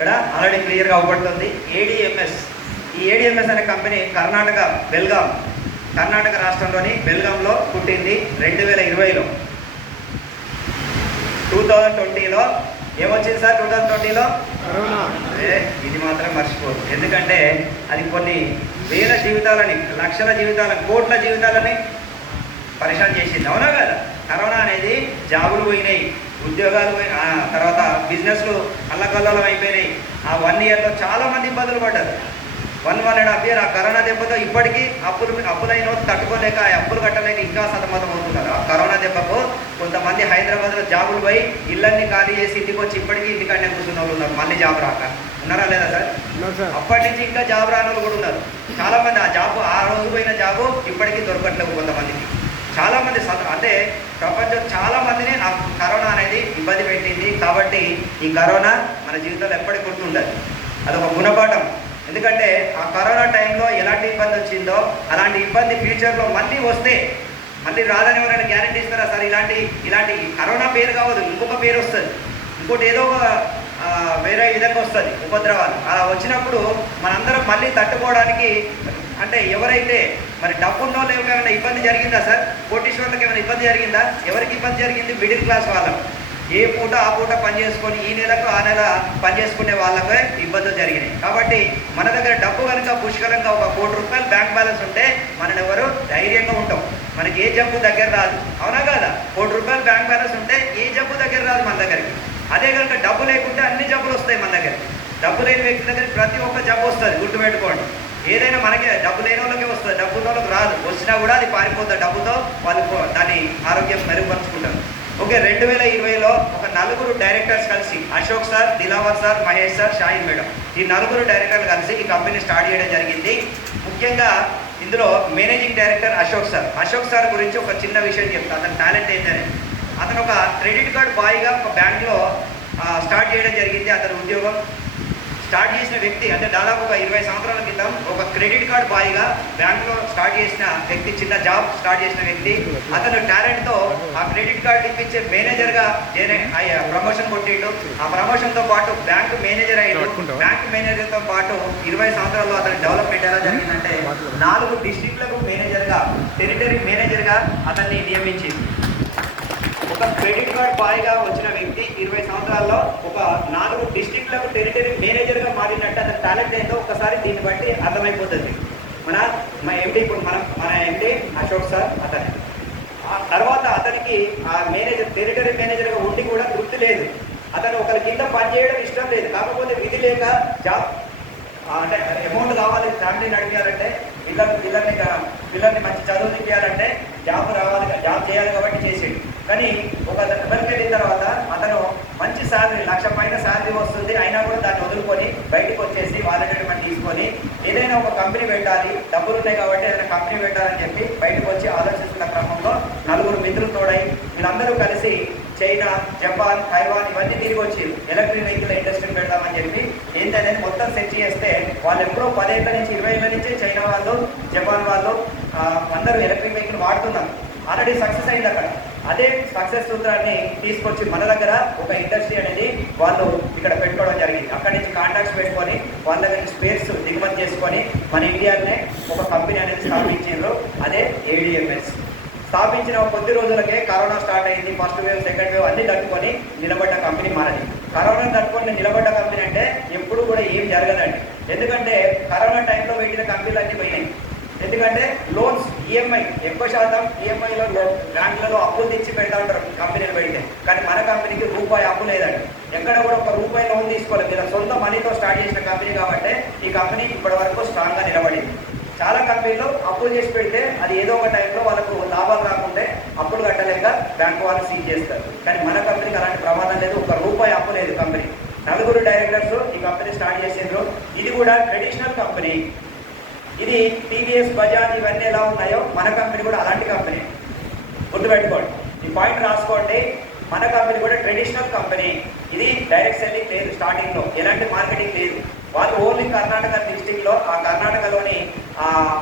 ఇక్కడ ఆల్రెడీ క్లియర్గా అవబడుతుంది. ఏడిఎంఎస్, ఈ ఏడిఎంఎస్ అనే కంపెనీ కర్ణాటక రాష్ట్రంలోని బెల్గాంలో పుట్టింది 2020లో. 2020లో ఏమొచ్చింది సార్? 2020లో ఇది మాత్రం మర్చిపోదు. ఎందుకంటే అది కొన్ని వేల జీవితాలని, లక్షల జీవితాలని, కోట్ల జీవితాలని పరిశాన్ చేసింది. అవునా కదా? కరోనా అనేది జాబులు పోయినాయి, ఉద్యోగాలు తర్వాత బిజినెస్లు అల్లకల్లోలం అయిపోయినాయి. ఆ 1 ఇయర్లో చాలామంది ఇబ్బందులు పడ్డారు. 1.5 ఇయర్ ఆ కరోనా దెబ్బతో ఇప్పటికీ అప్పులైన తట్టుకోలేక, ఆ అప్పులు కట్టలేక ఇంకా సతమతం అవుతున్నారు. ఆ కరోనా దెబ్బకు కొంతమంది హైదరాబాద్లో జాబులు పోయి ఇళ్ళన్ని ఖాళీ చేసి ఇంటికి వచ్చి ఇప్పటికీ ఇంటికాడనే కూర్చున్న వాళ్ళు ఉన్నారు. మళ్ళీ జాబ్ రాక ఉన్నారా లేదా సార్? అప్పటి నుంచి ఇంకా జాబ్ రాని వాళ్ళు కూడా ఉన్నారు. చాలామంది ఆ రోజు పోయిన జాబు ఇప్పటికీ దొరకట్లేదు కొంతమందికి. చాలామంది అంటే ప్రపంచం చాలామందిని ఆ కరోనా అనేది ఇబ్బంది పెట్టింది. కాబట్టి ఈ కరోనా మన జీవితంలో ఎప్పటికీ గుర్తుండదు. అదొక గుణపాఠం. ఎందుకంటే ఆ కరోనా టైంలో ఎలాంటి ఇబ్బంది వచ్చిందో అలాంటి ఇబ్బంది ఫ్యూచర్లో మళ్ళీ వస్తే మళ్ళీ రాదని ఎవరైనా గ్యారెంటీ ఇస్తారా సార్? ఇలాంటి కరోనా పేరు కావద్దు, ఇంకొక పేరు వస్తుంది, ఇంకోటి ఏదో ఒక వేరే విధంగా వస్తుంది ఉపద్రవాలు. అలా వచ్చినప్పుడు మనందరం మళ్ళీ తట్టుకోవడానికి అంటే ఎవరైతే మరి డబ్బున్న వాళ్ళు ఏమైనా ఇబ్బంది జరిగిందా సార్? కోటీశ్వర్లకు ఏమైనా ఇబ్బంది జరిగిందా? ఎవరికి ఇబ్బంది జరిగింది? మిడిల్ క్లాస్ వాళ్ళం. ఏ పూట ఆ పూట పని చేసుకొని ఈ నెలకు ఆ నెల పని చేసుకునే వాళ్ళకే ఇబ్బందులు జరిగినాయి. కాబట్టి మన దగ్గర డబ్బు కనుక పుష్కలంగా ఒక 1 కోటి రూపాయలు బ్యాంక్ బ్యాలెన్స్ ఉంటే మనం ఎవరు ధైర్యంగా ఉంటాం. మనకి ఏ జబ్బు దగ్గర రాదు. అవునా కదా? 1 కోటి రూపాయలు బ్యాంక్ బ్యాలెన్స్ ఉంటే ఏ జబ్బు దగ్గర రాదు మన దగ్గరికి. అదే కనుక డబ్బు లేకుంటే అన్ని జబ్బులు వస్తాయి మన దగ్గరికి. డబ్బు లేని వ్యక్తి దగ్గరికి ప్రతి ఒక్క జబ్బు వస్తుంది, గుర్తుపెట్టుకోండి. ఏదైనా మనకే డబ్బు లేని వాళ్ళకే వస్తుంది, డబ్బు ఉన్న వాళ్ళకి రాదు. వచ్చినా కూడా అది పారిపోతుంది. డబ్బుతో వాళ్ళు దాని ఆరోగ్యం మెరుగుపరుచుకుంటారు. ఓకే, 2020లో ఒక 4 డైరెక్టర్స్ కలిసి, Ashok sir, Dilawar sir, Mahesh sir, Shaheen madam, ఈ 4 డైరెక్టర్లు కలిసి ఈ కంపెనీ స్టార్ట్ చేయడం జరిగింది. ముఖ్యంగా ఇందులో మేనేజింగ్ డైరెక్టర్ అశోక్ సార్ గురించి ఒక చిన్న విషయం చెప్తాను. అతని టాలెంట్ ఏంటనే, అతను ఒక క్రెడిట్ కార్డ్ బాయ్గా ఒక బ్యాంక్లో స్టార్ట్ చేయడం జరిగింది. అతని ఉద్యోగం స్టార్ట్ చేసిన వ్యక్తి అంటే దాదాపు ఒక 20 సంవత్సరాల క్రితం ఒక క్రెడిట్ కార్డ్ బాయ్గా బ్యాంక్లో స్టార్ట్ చేసిన వ్యక్తి, చిన్న జాబ్ స్టార్ట్ చేసిన వ్యక్తి. అతను టాలెంట్తో ఆ క్రెడిట్ కార్డు ఇప్పించే మేనేజర్గా ప్రమోషన్ కొట్టిండు. ఆ ప్రమోషన్తో పాటు బ్యాంక్ మేనేజర్ అయ్యాడు. బ్యాంక్ మేనేజర్తో పాటు 20 సంవత్సరాల్లో అతని డెవలప్మెంట్ ఎలా జరిగిందంటే 4 డిస్ట్రిక్ట్లకు మేనేజర్గా, టెరిటరీ మేనేజర్గా అతన్ని నియమించింది. ఒక క్రెడిట్ కార్డ్ బాయ్గా వచ్చిన వ్యక్తి 20 సంవత్సరాల్లో ఒక 4 డిస్ట్రిక్ట్లకు టెరిటరీ మేనేజర్గా మారినట్టు అతని టాలెంట్ ఏంటో ఒకసారి దీన్ని బట్టి అర్థమైపోతుంది. మన ఎండి ఇప్పుడు మన ఎండి అశోక్ సార్ అతనే. ఆ తర్వాత అతనికి ఆ టెరిటరీ మేనేజర్గా ఉండి కూడా తృప్తి లేదు. అతను ఒకరి కింద పనిచేయడం ఇష్టం లేదు. కాకపోతే విధి లేక జాబ్ అంటే అమౌంట్ కావాలి, ఫ్యామిలీ నడిపించాలంటే, పిల్లల్ని మంచి చదువు తిప్పాలంటే జాబ్ చేయాలి కాబట్టి చేసేది. కానీ ఒక లెవెల్కి వెళ్ళిన తర్వాత అతను మంచి శాలరీ, 1,00,000 పైన శాలరీ వస్తుంది, అయినా కూడా దాన్ని వదులుకొని బయటకు వచ్చేసి వాలంటీర్మెంట్ తీసుకొని ఏదైనా ఒక కంపెనీ పెట్టాలి, డబ్బులు ఉన్నాయి కాబట్టి ఏదైనా కంపెనీ పెట్టాలని చెప్పి బయటకు వచ్చి ఆలోచిస్తున్న క్రమంలో 4 మిత్రులు తోడై వీళ్ళందరూ కలిసి చైనా, జపాన్, తైవాన్ ఇవన్నీ తిరిగి వచ్చి ఎలక్ట్రిక్ వెహికల్ ఇండస్ట్రీని పెడదామని చెప్పి ఏంటనేది మొత్తం సెట్ చేస్తే వాళ్ళు ఎప్పుడో 10 ఏళ్ళ నుంచి 20 ఏళ్ళ నుంచి చైనా వాళ్ళు, జపాన్ వాళ్ళు అందరూ ఎలక్ట్రిక్ వెహికల్ వాడుతున్నారు. ఆల్రెడీ సక్సెస్ అయింది అక్కడ. అదే సక్సెస్ సూత్రాన్ని తీసుకొచ్చి మన దగ్గర ఒక ఇండస్ట్రీ అనేది వాళ్ళు ఇక్కడ పెట్టుకోవడం జరిగింది. అక్కడి నుంచి కాంటాక్ట్స్ పెట్టుకొని వాళ్ళ దగ్గర స్పేర్స్ దిగుమతి చేసుకొని మన ఇండియాలోనే ఒక కంపెనీ అనేది స్థాపించారు. అదే ఏడిఎంఎస్. స్థాపించిన కొద్ది రోజులకే కరోనా స్టార్ట్ అయింది. ఫస్ట్ వేవ్, సెకండ్ వేవ్ అన్ని తట్టుకొని నిలబడ్డ కంపెనీ మనది. కరోనాను తట్టుకొని నిలబడ్డ కంపెనీ అంటే ఎప్పుడు కూడా ఏం జరగదండి. ఎందుకంటే కరోనా టైంలో పెట్టిన కంపెనీలు అన్నీ పోయినాయి. ఎందుకంటే లోన్స్, ఈఎంఐ ఎక్కువ శాతం ఈఎంఐలో బ్యాంకులలో అప్పులు తెచ్చి పెడతా ఉంటారు కంపెనీలు పెడితే. కానీ మన కంపెనీకి రూపాయి అప్పు లేదండి. ఎక్కడ కూడా ఒక రూపాయి లోన్ తీసుకోలేదు. మీరు సొంత మనీతో స్టార్ట్ చేసిన కంపెనీ కాబట్టి ఈ కంపెనీ ఇప్పటి వరకు స్ట్రాంగ్గా నిలబడింది. చాలా కంపెనీలు అప్పులు చేసి పెడితే అది ఏదో ఒక టైంలో వాళ్ళకు లాభాలు రాకుంటే అప్పులు కట్టలేక బ్యాంకు వాళ్ళు సీజ్ చేస్తారు. కానీ మన కంపెనీకి అలాంటి ప్రమాదం లేదు. 1 రూపాయి అప్పు లేదు కంపెనీ. 4 డైరెక్టర్స్ ఈ కంపెనీ స్టార్ట్ చేసిండ్రు. ఇది కూడా ట్రెడిషనల్ కంపెనీ. ఇది టీవీఎస్, బజాజ్ ఇవన్నీ ఎలా ఉన్నాయో మన కంపెనీ కూడా అలాంటి కంపెనీ. గుర్తుపెట్టుకోండి, ఈ పాయింట్ రాసుకోండి. మన కంపెనీ కూడా ట్రెడిషనల్ కంపెనీ. ఇది డైరెక్ట్ సెల్లింగ్ లేదు, స్టార్టింగ్లో ఎలాంటి మార్కెటింగ్ లేదు. వాళ్ళు ఓన్లీ కర్ణాటక డిస్టిక్లో, ఆ కర్ణాటకలోని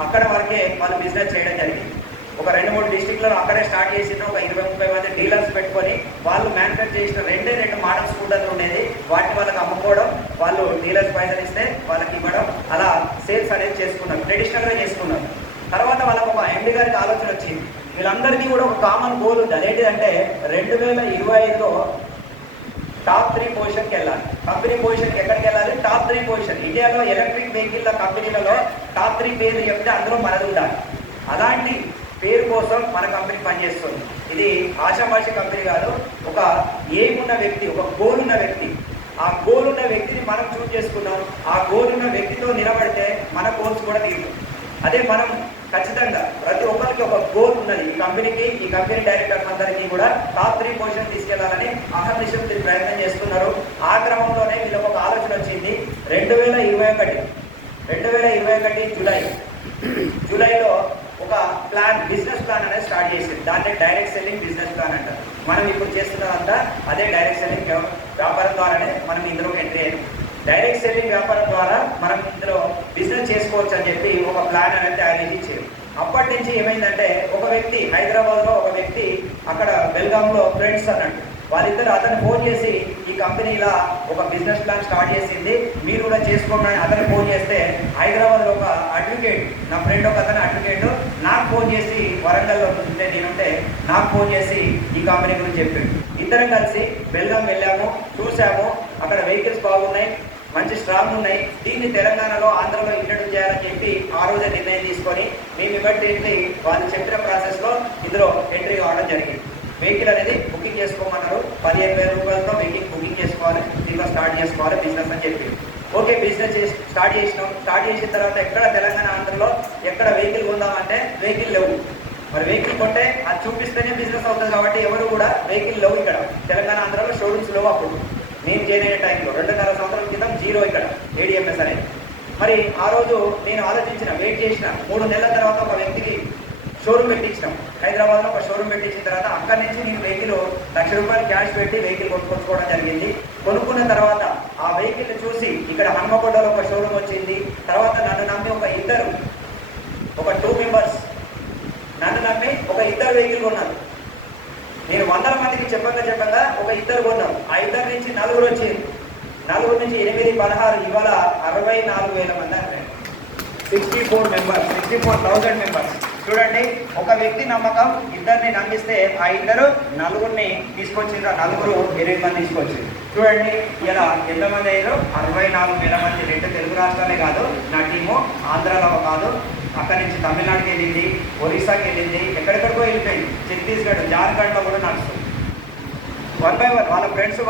అక్కడ వరకే వాళ్ళు బిజినెస్ చేయడం జరిగింది. ఒక 2-3 డిస్టిక్లలో అక్కడే స్టార్ట్ చేసిన ఒక 20-30 మంది డీలర్స్ పెట్టుకొని వాళ్ళు మ్యానుఫ్యాక్చర్ చేసిన 2 మోడల్ స్కూటర్లు ఉండేది. వాటిని వాళ్ళకి అమ్ముకోవడం, వాళ్ళు డీలర్స్ పైసలు ఇస్తే వాళ్ళకి ఇవ్వడం, అలా సేల్స్ అనేది చేసుకున్నారు, ట్రెడిషనల్గా చేసుకున్నారు. తర్వాత వాళ్ళకు ఒక ఎండి గారికి ఆలోచన వచ్చింది, వీళ్ళందరికీ కూడా ఒక కామన్ గోల్ ఉంది. అదేంటిదంటే 2025లో టాప్ 3 పొజిషన్కి వెళ్ళాలి. కంపెనీ పొజిషన్కి ఎక్కడికి వెళ్ళాలి? Top 3 position. ఇండియాలో ఎలక్ట్రిక్ వెహికల్ కంపెనీలలో టాప్ 3 పేర్లు చెప్తే అందులో మనది ఉండాలి. అలాంటి పేరు కోసం మన కంపెనీ పనిచేస్తుంది. ఇది ఆషామాషి కంపెనీ కాదు, ఒక ఎయిమ్ ఉన్న వ్యక్తి, ఒక గోల్ ఉన్న వ్యక్తి. ఆ గోల్ ఉన్న వ్యక్తిని మనం చూస్ చేసుకున్నాం. ఆ గోల్ ఉన్న వ్యక్తితో నిలబడితే మన గోల్స్ కూడా తీరు. అదే మనం ఖచ్చితంగా ప్రతి ఒక్కరికి ఒక గోల్ ఉన్నది. ఈ కంపెనీకి, ఈ కంపెనీ డైరెక్టర్స్ అందరికీ కూడా టాప్ 3 పొజిషన్ తీసుకెళ్లాలని అహర్నిశం ప్రయత్నం చేస్తున్నారు. ఆ క్రమంలోనే వీళ్ళకి ఒక ఆలోచన వచ్చింది. 2021 జూలైలో ఒక ప్లాన్, బిజినెస్ ప్లాన్ అనేది స్టార్ట్ చేసింది. దాన్ని డైరెక్ట్ సెల్లింగ్ బిజినెస్ ప్లాన్ అంటారు. మనం ఇప్పుడు చేస్తున్నదంతా అదే డైరెక్ట్ సెల్లింగ్ వ్యాపారం ద్వారానే మనం ఇందులో ఎంట్రీ అయ్యాం. డైరెక్ట్ సెల్లింగ్ వ్యాపారం ద్వారా మనం ఇందులో బిజినెస్ చేసుకోవచ్చు అని చెప్పి ఒక ప్లాన్ అనేది తయారు చేసి ఇచ్చారు. అప్పటి నుంచి ఏమైందంటే, ఒక వ్యక్తి హైదరాబాద్లో, ఒక వ్యక్తి అక్కడ బెల్గాంలో ఫ్రెండ్స్ అన్నట్టు, వాళ్ళిద్దరు అతను ఫోన్ చేసి ఈ కంపెనీ ఇలా ఒక బిజినెస్ ప్లాన్ స్టార్ట్ చేసింది, మీరు కూడా చేసుకోండి అని అతను ఫోన్ చేస్తే, హైదరాబాద్లో ఒక అడ్వకేట్, నా ఫ్రెండ్ ఒక అతను అడ్వకేట్ నాకు ఫోన్ చేసి, వరంగల్లో ఉంటే నేనుంటే నాకు ఫోన్ చేసి ఈ కంపెనీ గురించి చెప్పాడు. ఇద్దరం కలిసి బెల్గాం వెళ్ళాము, చూసాము. అక్కడ వెహికల్స్ బాగున్నాయి, మంచి స్ట్రాంగ్ ఉన్నాయి. దీన్ని తెలంగాణలో, ఆంధ్రలో ఇంట్రడ్యూస్ చేయాలని చెప్పి ఆ రోజే నిర్ణయం తీసుకొని మేము ఇవ్వండి వాళ్ళు చెప్పిన ప్రాసెస్లో ఇందులో ఎంట్రీ కావడం జరిగింది. వెహికల్ అనేది బుకింగ్ చేసుకోమన్నారు. 15,000 రూపాయలతో వెహికల్ బుకింగ్ చేసుకోవాలి, దీంట్లో స్టార్ట్ చేసుకోవాలి బిజినెస్ అని చెప్పి. ఓకే, బిజినెస్ స్టార్ట్ చేసినాం. స్టార్ట్ చేసిన తర్వాత ఎక్కడ తెలంగాణ, ఆంధ్రలో ఎక్కడ వెహికల్ కొందామంటే వెహికల్ లేవు. మరి వెహికల్ కొంటే అది చూపిస్తేనే బిజినెస్ అవుతుంది కాబట్టి ఎవరు కూడా వెహికల్ లేవు. ఇక్కడ తెలంగాణ, ఆంధ్రలో షోరూమ్స్ లేవు. అప్పుడు నేను జాయిన్ అయిన టైంలో 2.5 సంవత్సరాల క్రితం జీరో ఇక్కడ ఏడిఎంఎస్ అనేది. మరి ఆ రోజు నేను ఆలోచించిన, వెయిట్ చేసిన. 3 నెలల తర్వాత ఒక వ్యక్తికి షోరూమ్ పెట్టించినాం. హైదరాబాద్లో ఒక షోరూమ్ పెట్టించిన తర్వాత అక్కడి నుంచి నేను వెహికల్ ₹1,00,000 క్యాష్ పెట్టి వెహికల్ కొనుక్కోవడం జరిగింది. కొనుక్కున్న తర్వాత ఆ వెహికల్ చూసి ఇక్కడ హన్మకొండలో ఒక షోరూమ్ వచ్చింది. తర్వాత నన్ను నమ్మి ఒక 2 మెంబర్స్ నన్ను నమ్మి ఒక 2 వెహికల్ కొన్నారు. నేను 100 మందికి చెప్పగా ఒక 2 కొన్నాం. ఆ 2 నుంచి 4 వచ్చేది. 4 నుంచి 8, 16, ఇవాళ 64,000 మంది అంటే 64,000 మెంబర్స్. చూడండి, ఒక వ్యక్తి నమ్మకం, 2ని నమ్మిస్తే ఆ 2 4ని తీసుకొచ్చిండ్రు. 4 8 మంది తీసుకొచ్చింది. చూడండి, ఇలా ఎంతమంది అయ్యారు? 64,000 మంది. 2 తెలుగు రాష్ట్రాలే కాదు, నా టీము ఆంధ్రాలో కాదు, అక్కడి నుంచి తమిళనాడుకి వెళ్ళింది, ఒరిస్సాకి వెళ్ళింది, ఎక్కడెక్కడికో వెళ్ళిపోయింది. ఛత్తీస్గఢ్, జార్ఖండ్లో కూడా నడుస్తుంది. 1 by 1 వాళ్ళ ఫ్రెండ్స్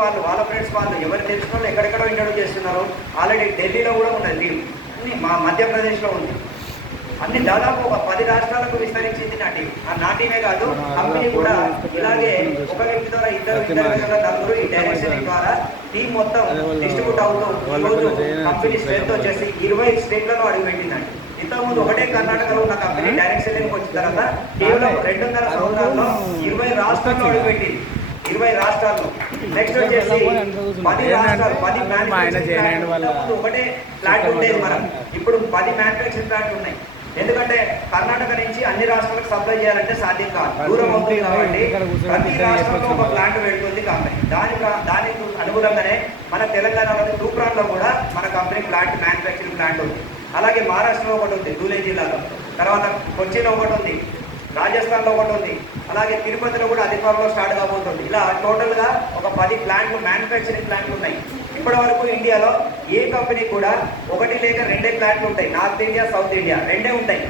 వాళ్ళు ఎవరు తెలిసిన వాళ్ళు ఎక్కడెక్కడో ఇంట్రడ్యూస్ చేస్తున్నారు. ఆల్రెడీ ఢిల్లీలో కూడా ఉన్నది లీవ్, అన్ని మా మధ్యప్రదేశ్లో ఉంది. అన్ని దాదాపు ఒక 10 రాష్ట్రాలకు విస్తరించింది నా టీం. ఆ నా టీమే కాదు, కంపెనీ కూడా ఇలాగే ఒక వ్యక్తి ద్వారా 2 4 ఈ డైరెక్షన్ ద్వారా టీం మొత్తం డిస్ట్రిబ్యూట్ అవుతూ ఈరోజు కంపెనీ స్ట్రెంత్ వచ్చేసి 20 స్టేట్లలో అడుగుపెట్టిందండి. ఇంతకుముందు ఒకటే కర్ణాటకలో ఉన్న కంపెనీ డైరెక్ట్ సెల్లింగ్ వచ్చిన తర్వాత కేవలం 2.5 సంవత్సరాల్లో 20 రాష్ట్రాల్లో అడుగుపెట్టింది. 20 రాష్ట్రాల్లో. నెక్స్ట్ వచ్చేసి 10 రాష్ట్రాలు, 10 మ్యానుఫ్యాక్చరింగ్. ఒకటే ప్లాంట్ ఉండేది మనం, ఇప్పుడు 10 మ్యానుఫ్యాక్చరింగ్ ప్లాంట్లు ఉన్నాయి. ఎందుకంటే కర్ణాటక నుంచి అన్ని రాష్ట్రాలకు సప్లై చేయాలంటే సాధ్యం కాదు, దూరం అవుతుంది. కాబట్టి ప్రతి రాష్ట్రంలో ఒక ప్లాంట్ పెడుతుంది కంపెనీ. దానికి అనుగుణంగానే మన తెలంగాణలోని తూప్రాన్లో కూడా మన కంపెనీ ప్లాంట్, మ్యానుఫ్యాక్చరింగ్ ప్లాంట్ ఉంది. అలాగే మహారాష్ట్రలో ఒకటి ఉంది, ధూలే జిల్లాలో. తర్వాత కొచ్చిలో ఒకటి ఉంది, రాజస్థాన్లో ఒకటి ఉంది. అలాగే తిరుపతిలో కూడా అతి త్వరలో స్టార్ట్ కాబోతుంది. ఇలా టోటల్గా ఒక 10 ప్లాంట్లు, మ్యానుఫ్యాక్చరింగ్ ప్లాంట్లు ఉన్నాయి. ఇప్పటి వరకు ఇండియాలో ఏ కంపెనీ కూడా 1 లేక 2 ప్లాంట్లు ఉంటాయి. నార్త్ ఇండియా, సౌత్ ఇండియా 2 ఉంటాయి.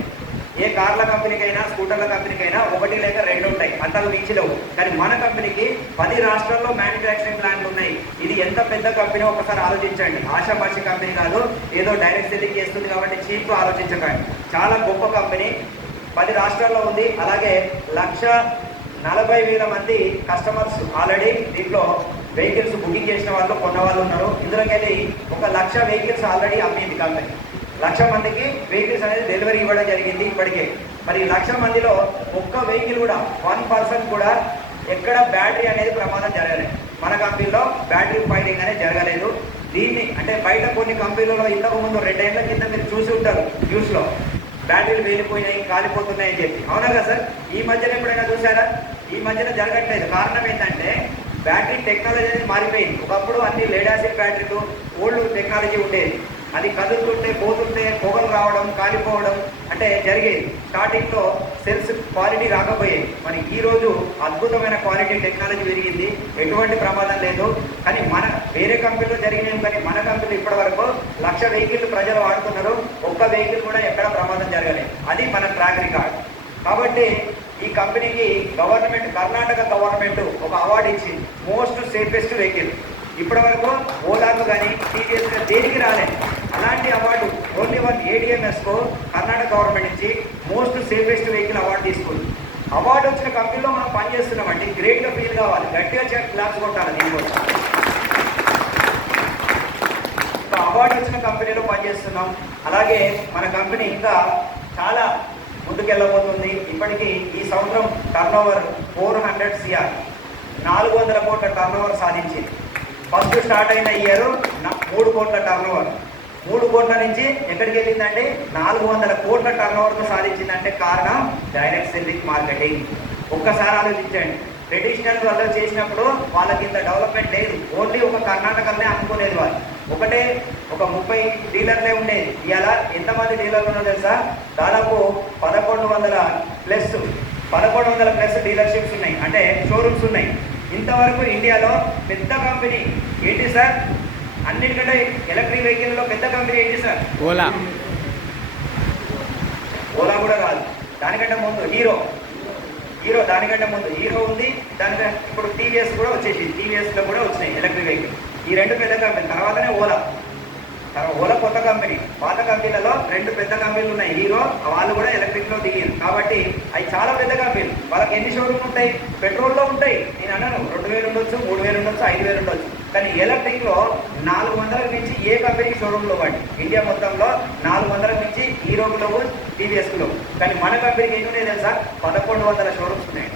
ఏ కార్ల కంపెనీకైనా, స్కూటర్ల కంపెనీకైనా 1 లేక 2 ఉంటాయి, అంతకు మించిలేవు. కానీ మన కంపెనీకి 10 రాష్ట్రాల్లో మ్యానుఫ్యాక్చరింగ్ ప్లాంట్లు ఉన్నాయి. ఇది ఎంత పెద్ద కంపెనీ ఒకసారి ఆలోచించండి. ఆషామాషి కంపెనీ కాదు, ఏదో డైరెక్ట్ సెల్లింగ్ చేస్తుంది కాబట్టి చీప్గా ఆలోచించకండి. చాలా గొప్ప కంపెనీ, 10 రాష్ట్రాల్లో ఉంది. అలాగే 1,40,000 మంది కస్టమర్స్ ఆల్రెడీ దీంట్లో వెహికల్స్ బుకింగ్ చేసిన వాళ్ళు, కొన్న వాళ్ళు ఉన్నారు. ఇందులోకి వెళ్ళి 1,00,000 వెహికల్స్ ఆల్రెడీ అమ్మింది కంపెనీ. 1,00,000 మందికి వెహికల్స్ అనేది డెలివరీ ఇవ్వడం జరిగింది ఇప్పటికే. మరి 1,00,000 మందిలో ఒక్క వెహికల్ కూడా, 1% కూడా ఎక్కడ బ్యాటరీ అనేది ప్రమాదం జరగలేదు. మన కంపెనీలో బ్యాటరీ ఫైటింగ్ అనేది జరగలేదు. దీన్ని అంటే బయట కొన్ని కంపెనీలలో ఇంతకు ముందు 2 ఏళ్ల కింద మీరు చూసి ఉంటారు న్యూస్లో, బ్యాటరీలు వేలిపోయినాయి, కాలిపోతున్నాయి అని చెప్పి. అవునా కదా సార్? ఈ మధ్యన ఎప్పుడైనా చూసారా? ఈ మధ్యన జరగట్లేదు. కారణం ఏంటంటే బ్యాటరీ టెక్నాలజీ అనేది మారిపోయింది. ఒకప్పుడు అన్ని లెడ్ యాసిడ్ బ్యాటరీలు ఓల్డ్ టెక్నాలజీ ఉండేది. అది కదులుతుంటే పోతుంటే పొగలు రావడం కాలిపోవడం అంటే జరిగేది. స్టార్టింగ్లో సెల్స్ క్వాలిటీ రాకపోయేది. మరి ఈరోజు అద్భుతమైన క్వాలిటీ టెక్నాలజీ పెరిగింది, ఎటువంటి ప్రమాదం లేదు. కానీ మన వేరే కంపెనీలో జరిగినాయి, కానీ మన కంపెనీలో ఇప్పటి వరకు 1,00,000 వెహికల్ ప్రజలు వాడుతున్నారు, ఒక్క వెహికల్ కూడా ఎక్కడ ప్రమాదం జరగలేదు. అది మన ట్రాక్ రికార్డ్. కాబట్టి ఈ కంపెనీకి కర్ణాటక గవర్నమెంట్ ఒక అవార్డు ఇచ్చింది, మోస్ట్ సేఫెస్ట్ వెహికల్. ఇప్పటి వరకు ఓలాకు కానీ టీవీఎస్ దేనికి రాలేదు. అలాంటి అవార్డు ఓన్లీ వన్ ADMSకు కర్ణాటక గవర్నమెంట్ నుంచి మోస్ట్ సేఫెస్ట్ వెహికల్ అవార్డు తీసుకుంది. అవార్డు వచ్చిన కంపెనీలో మనం పనిచేస్తున్నామండి, గ్రేట్గా ఫీల్ కావాలి, గట్టిగా క్లాస్ కొట్టాలి దీనికోసం. అవార్డు వచ్చిన కంపెనీలో పనిచేస్తున్నాం. అలాగే మన కంపెనీ ఇంకా చాలా ముందుకెళ్ళబోతుంది. ఇప్పటికీ ఈ సంవత్సరం టర్నోవర్ 400 CR 400 కోట్ల టర్నోవర్ సాధించింది. ఫస్ట్ స్టార్ట్ అయిన ఇయర్ 3 కోట్ల టర్నోవర్, 3 కోట్ల నుంచి ఎక్కడికి వెళ్ళిందంటే 400 కోట్ల టర్నోవర్కు సాధించిందంటే కారణం డైరెక్ట్ సెల్లింగ్ మార్కెటింగ్. ఒక్కసారి ఆలోచించండి, ట్రెడిషనల్ వాళ్ళు చేసినప్పుడు వాళ్ళకి ఇంత డెవలప్మెంట్ లేదు. ఓన్లీ ఒక కర్ణాటకనే అనుకోలేదు వాళ్ళు, ఒకటే ఒక 30 డీలర్లే ఉండేది. ఇలా ఎంతమంది డీలర్లు ఉన్నో తెలుసా? దాదాపు 1100 ప్లస్ డీలర్షిప్స్ ఉన్నాయి, అంటే షోరూమ్స్ ఉన్నాయి. ఇంతవరకు ఇండియాలో పెద్ద కంపెనీ ఏంటి సార్? అన్నిటికంటే ఎలక్ట్రిక్ వెహికల్లో పెద్ద కంపెనీ ఏంటి సార్? ఓలా కూడా కాదు. దానికంటే ముందు హీరో దానికంటే ముందు హీరో ఉంది. దానికంటే ఇప్పుడు టీవీఎస్ కూడా వచ్చేసి, టీవీఎస్లో కూడా వచ్చినాయి ఎలక్ట్రిక్ వెహికల్. ఈ 2 పెద్ద కంపెనీ తర్వాతనే ఓలా కొత్త కంపెనీ. పాత కంపెనీలలో 2 పెద్ద కంపెనీలు ఉన్నాయి. హీరో వాళ్ళు కూడా ఎలక్ట్రిక్లో దిగారు. కాబట్టి అవి చాలా పెద్ద కంపెనీలు. వాళ్ళకి ఎన్ని షోరూమ్లు ఉంటాయి? పెట్రోల్లో ఉంటాయి. నేను అన్నాను 2,000 ఉండొచ్చు, 3,000 ఉండొచ్చు, 5,000 ఉండొచ్చు. కానీ ఎలక్ట్రిక్లో 400 నుంచి ఏ కంపెనీకి షోరూమ్లో వాడి ఇండియా మొత్తంలో 400 నుంచి హీరోకులో టీవీఎస్లో. కానీ మన కంపెనీకి ఎన్ని ఉన్నాయి తెలుసా? 1100 షోరూమ్స్ ఉన్నాయి.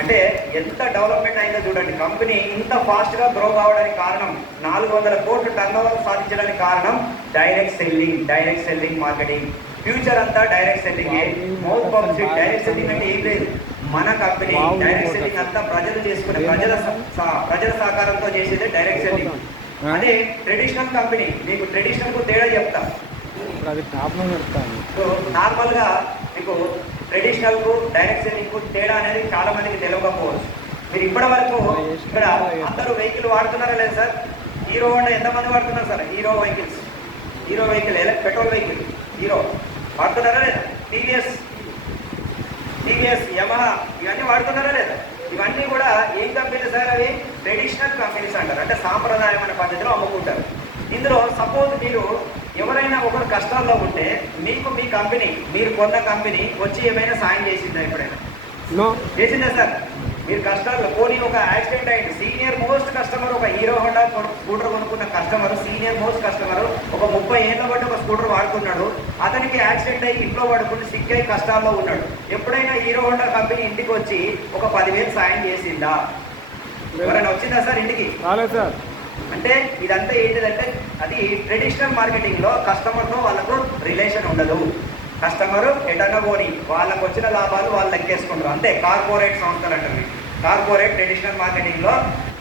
అంటే ఎంత డెవలప్మెంట్ అయిందో చూడండి. కంపెనీ ఇంత ఫాస్ట్గా గ్రో కావడానికి కారణం, 400 కోట్ల టర్నోవర్ సాధించడానికి కారణం డైరెక్ట్ సెల్లింగ్ మార్కెటింగ్. ఫ్యూచర్ అంతా direct selling. Mouth publicity. Direct selling అంటే ఏం లేదు, మన కంపెనీ డైరెక్ట్ సెల్లింగ్ అంతా ప్రజలు చేసుకునే ప్రజల సహకారంతో చేసేదే డైరెక్ట్ సెల్లింగ్. అదే ట్రెడిషనల్ కంపెనీ. మీకు ట్రెడిషనల్కు తేడా చెప్తా. నార్మల్గా మీకు ట్రెడిషనల్కు డైరెక్ట్ సెల్లింగ్కు తేడా అనేది చాలా మందికి తెలియకపోవచ్చు. మీరు ఇప్పటి వరకు ఇక్కడ అందరూ వెహికల్ వాడుతున్నారా లేదు సార్? హీరో హోండా ఎంతమంది వాడుతున్నారు sir? Hero vehicle petrol vehicle hero వాడుతున్నారా లేదా? టీవీఎస్ యమహా ఇవన్నీ వాడుతున్నారా లేదా? ఇవన్నీ కూడా ఏం కంపెనీలు సార్? అవి ట్రెడిషనల్ కంపెనీస్ అంటారు, అంటే సాంప్రదాయమైన పద్ధతిలో అమ్ముకుంటారు. ఇందులో సపోజ్ మీరు ఎవరైనా ఒకరు కష్టాల్లో ఉంటే మీకు మీ కంపెనీ, మీరు కొన్న కంపెనీ వచ్చి ఏమైనా సాయం చేసిందా? ఎప్పుడైనా చేసిందా సార్? మీరు కష్టాల్లో పోనీ ఒక యాక్సిడెంట్ అయింది, సీనియర్ మోస్ట్ కస్టమర్, ఒక హీరో హోండా స్కూటర్ కొనుక్కున్న కస్టమర్, సీనియర్ మోస్ట్ కస్టమర్, ఒక 30 ఏళ్ళ బట్టి ఒక స్కూటర్ వాడుతున్నాడు. అతనికి యాక్సిడెంట్ అయ్యి ఇంట్లో పడుకుని సిక్ అయ్యి కష్టాల్లో ఉన్నాడు. ఎప్పుడైనా హీరో హోండా కంపెనీ ఇంటికి వచ్చి ఒక 10,000 సాయం చేసిందా? ఎవరైనా వచ్చిందా సార్ ఇంటికి? అంటే ఇదంతా ఏంటిదంటే అది ట్రెడిషనల్ మార్కెటింగ్లో కస్టమర్తో వాళ్ళకు రిలేషన్ ఉండదు. కస్టమరు ఎటన్నా పోని వాళ్ళకు వచ్చిన లాభాలు వాళ్ళు లెక్కేసుకుంటారు, అంతే. కార్పొరేట్ సంస్థలు అంటారు. కార్పొరేట్ ట్రెడిషనల్ మార్కెటింగ్లో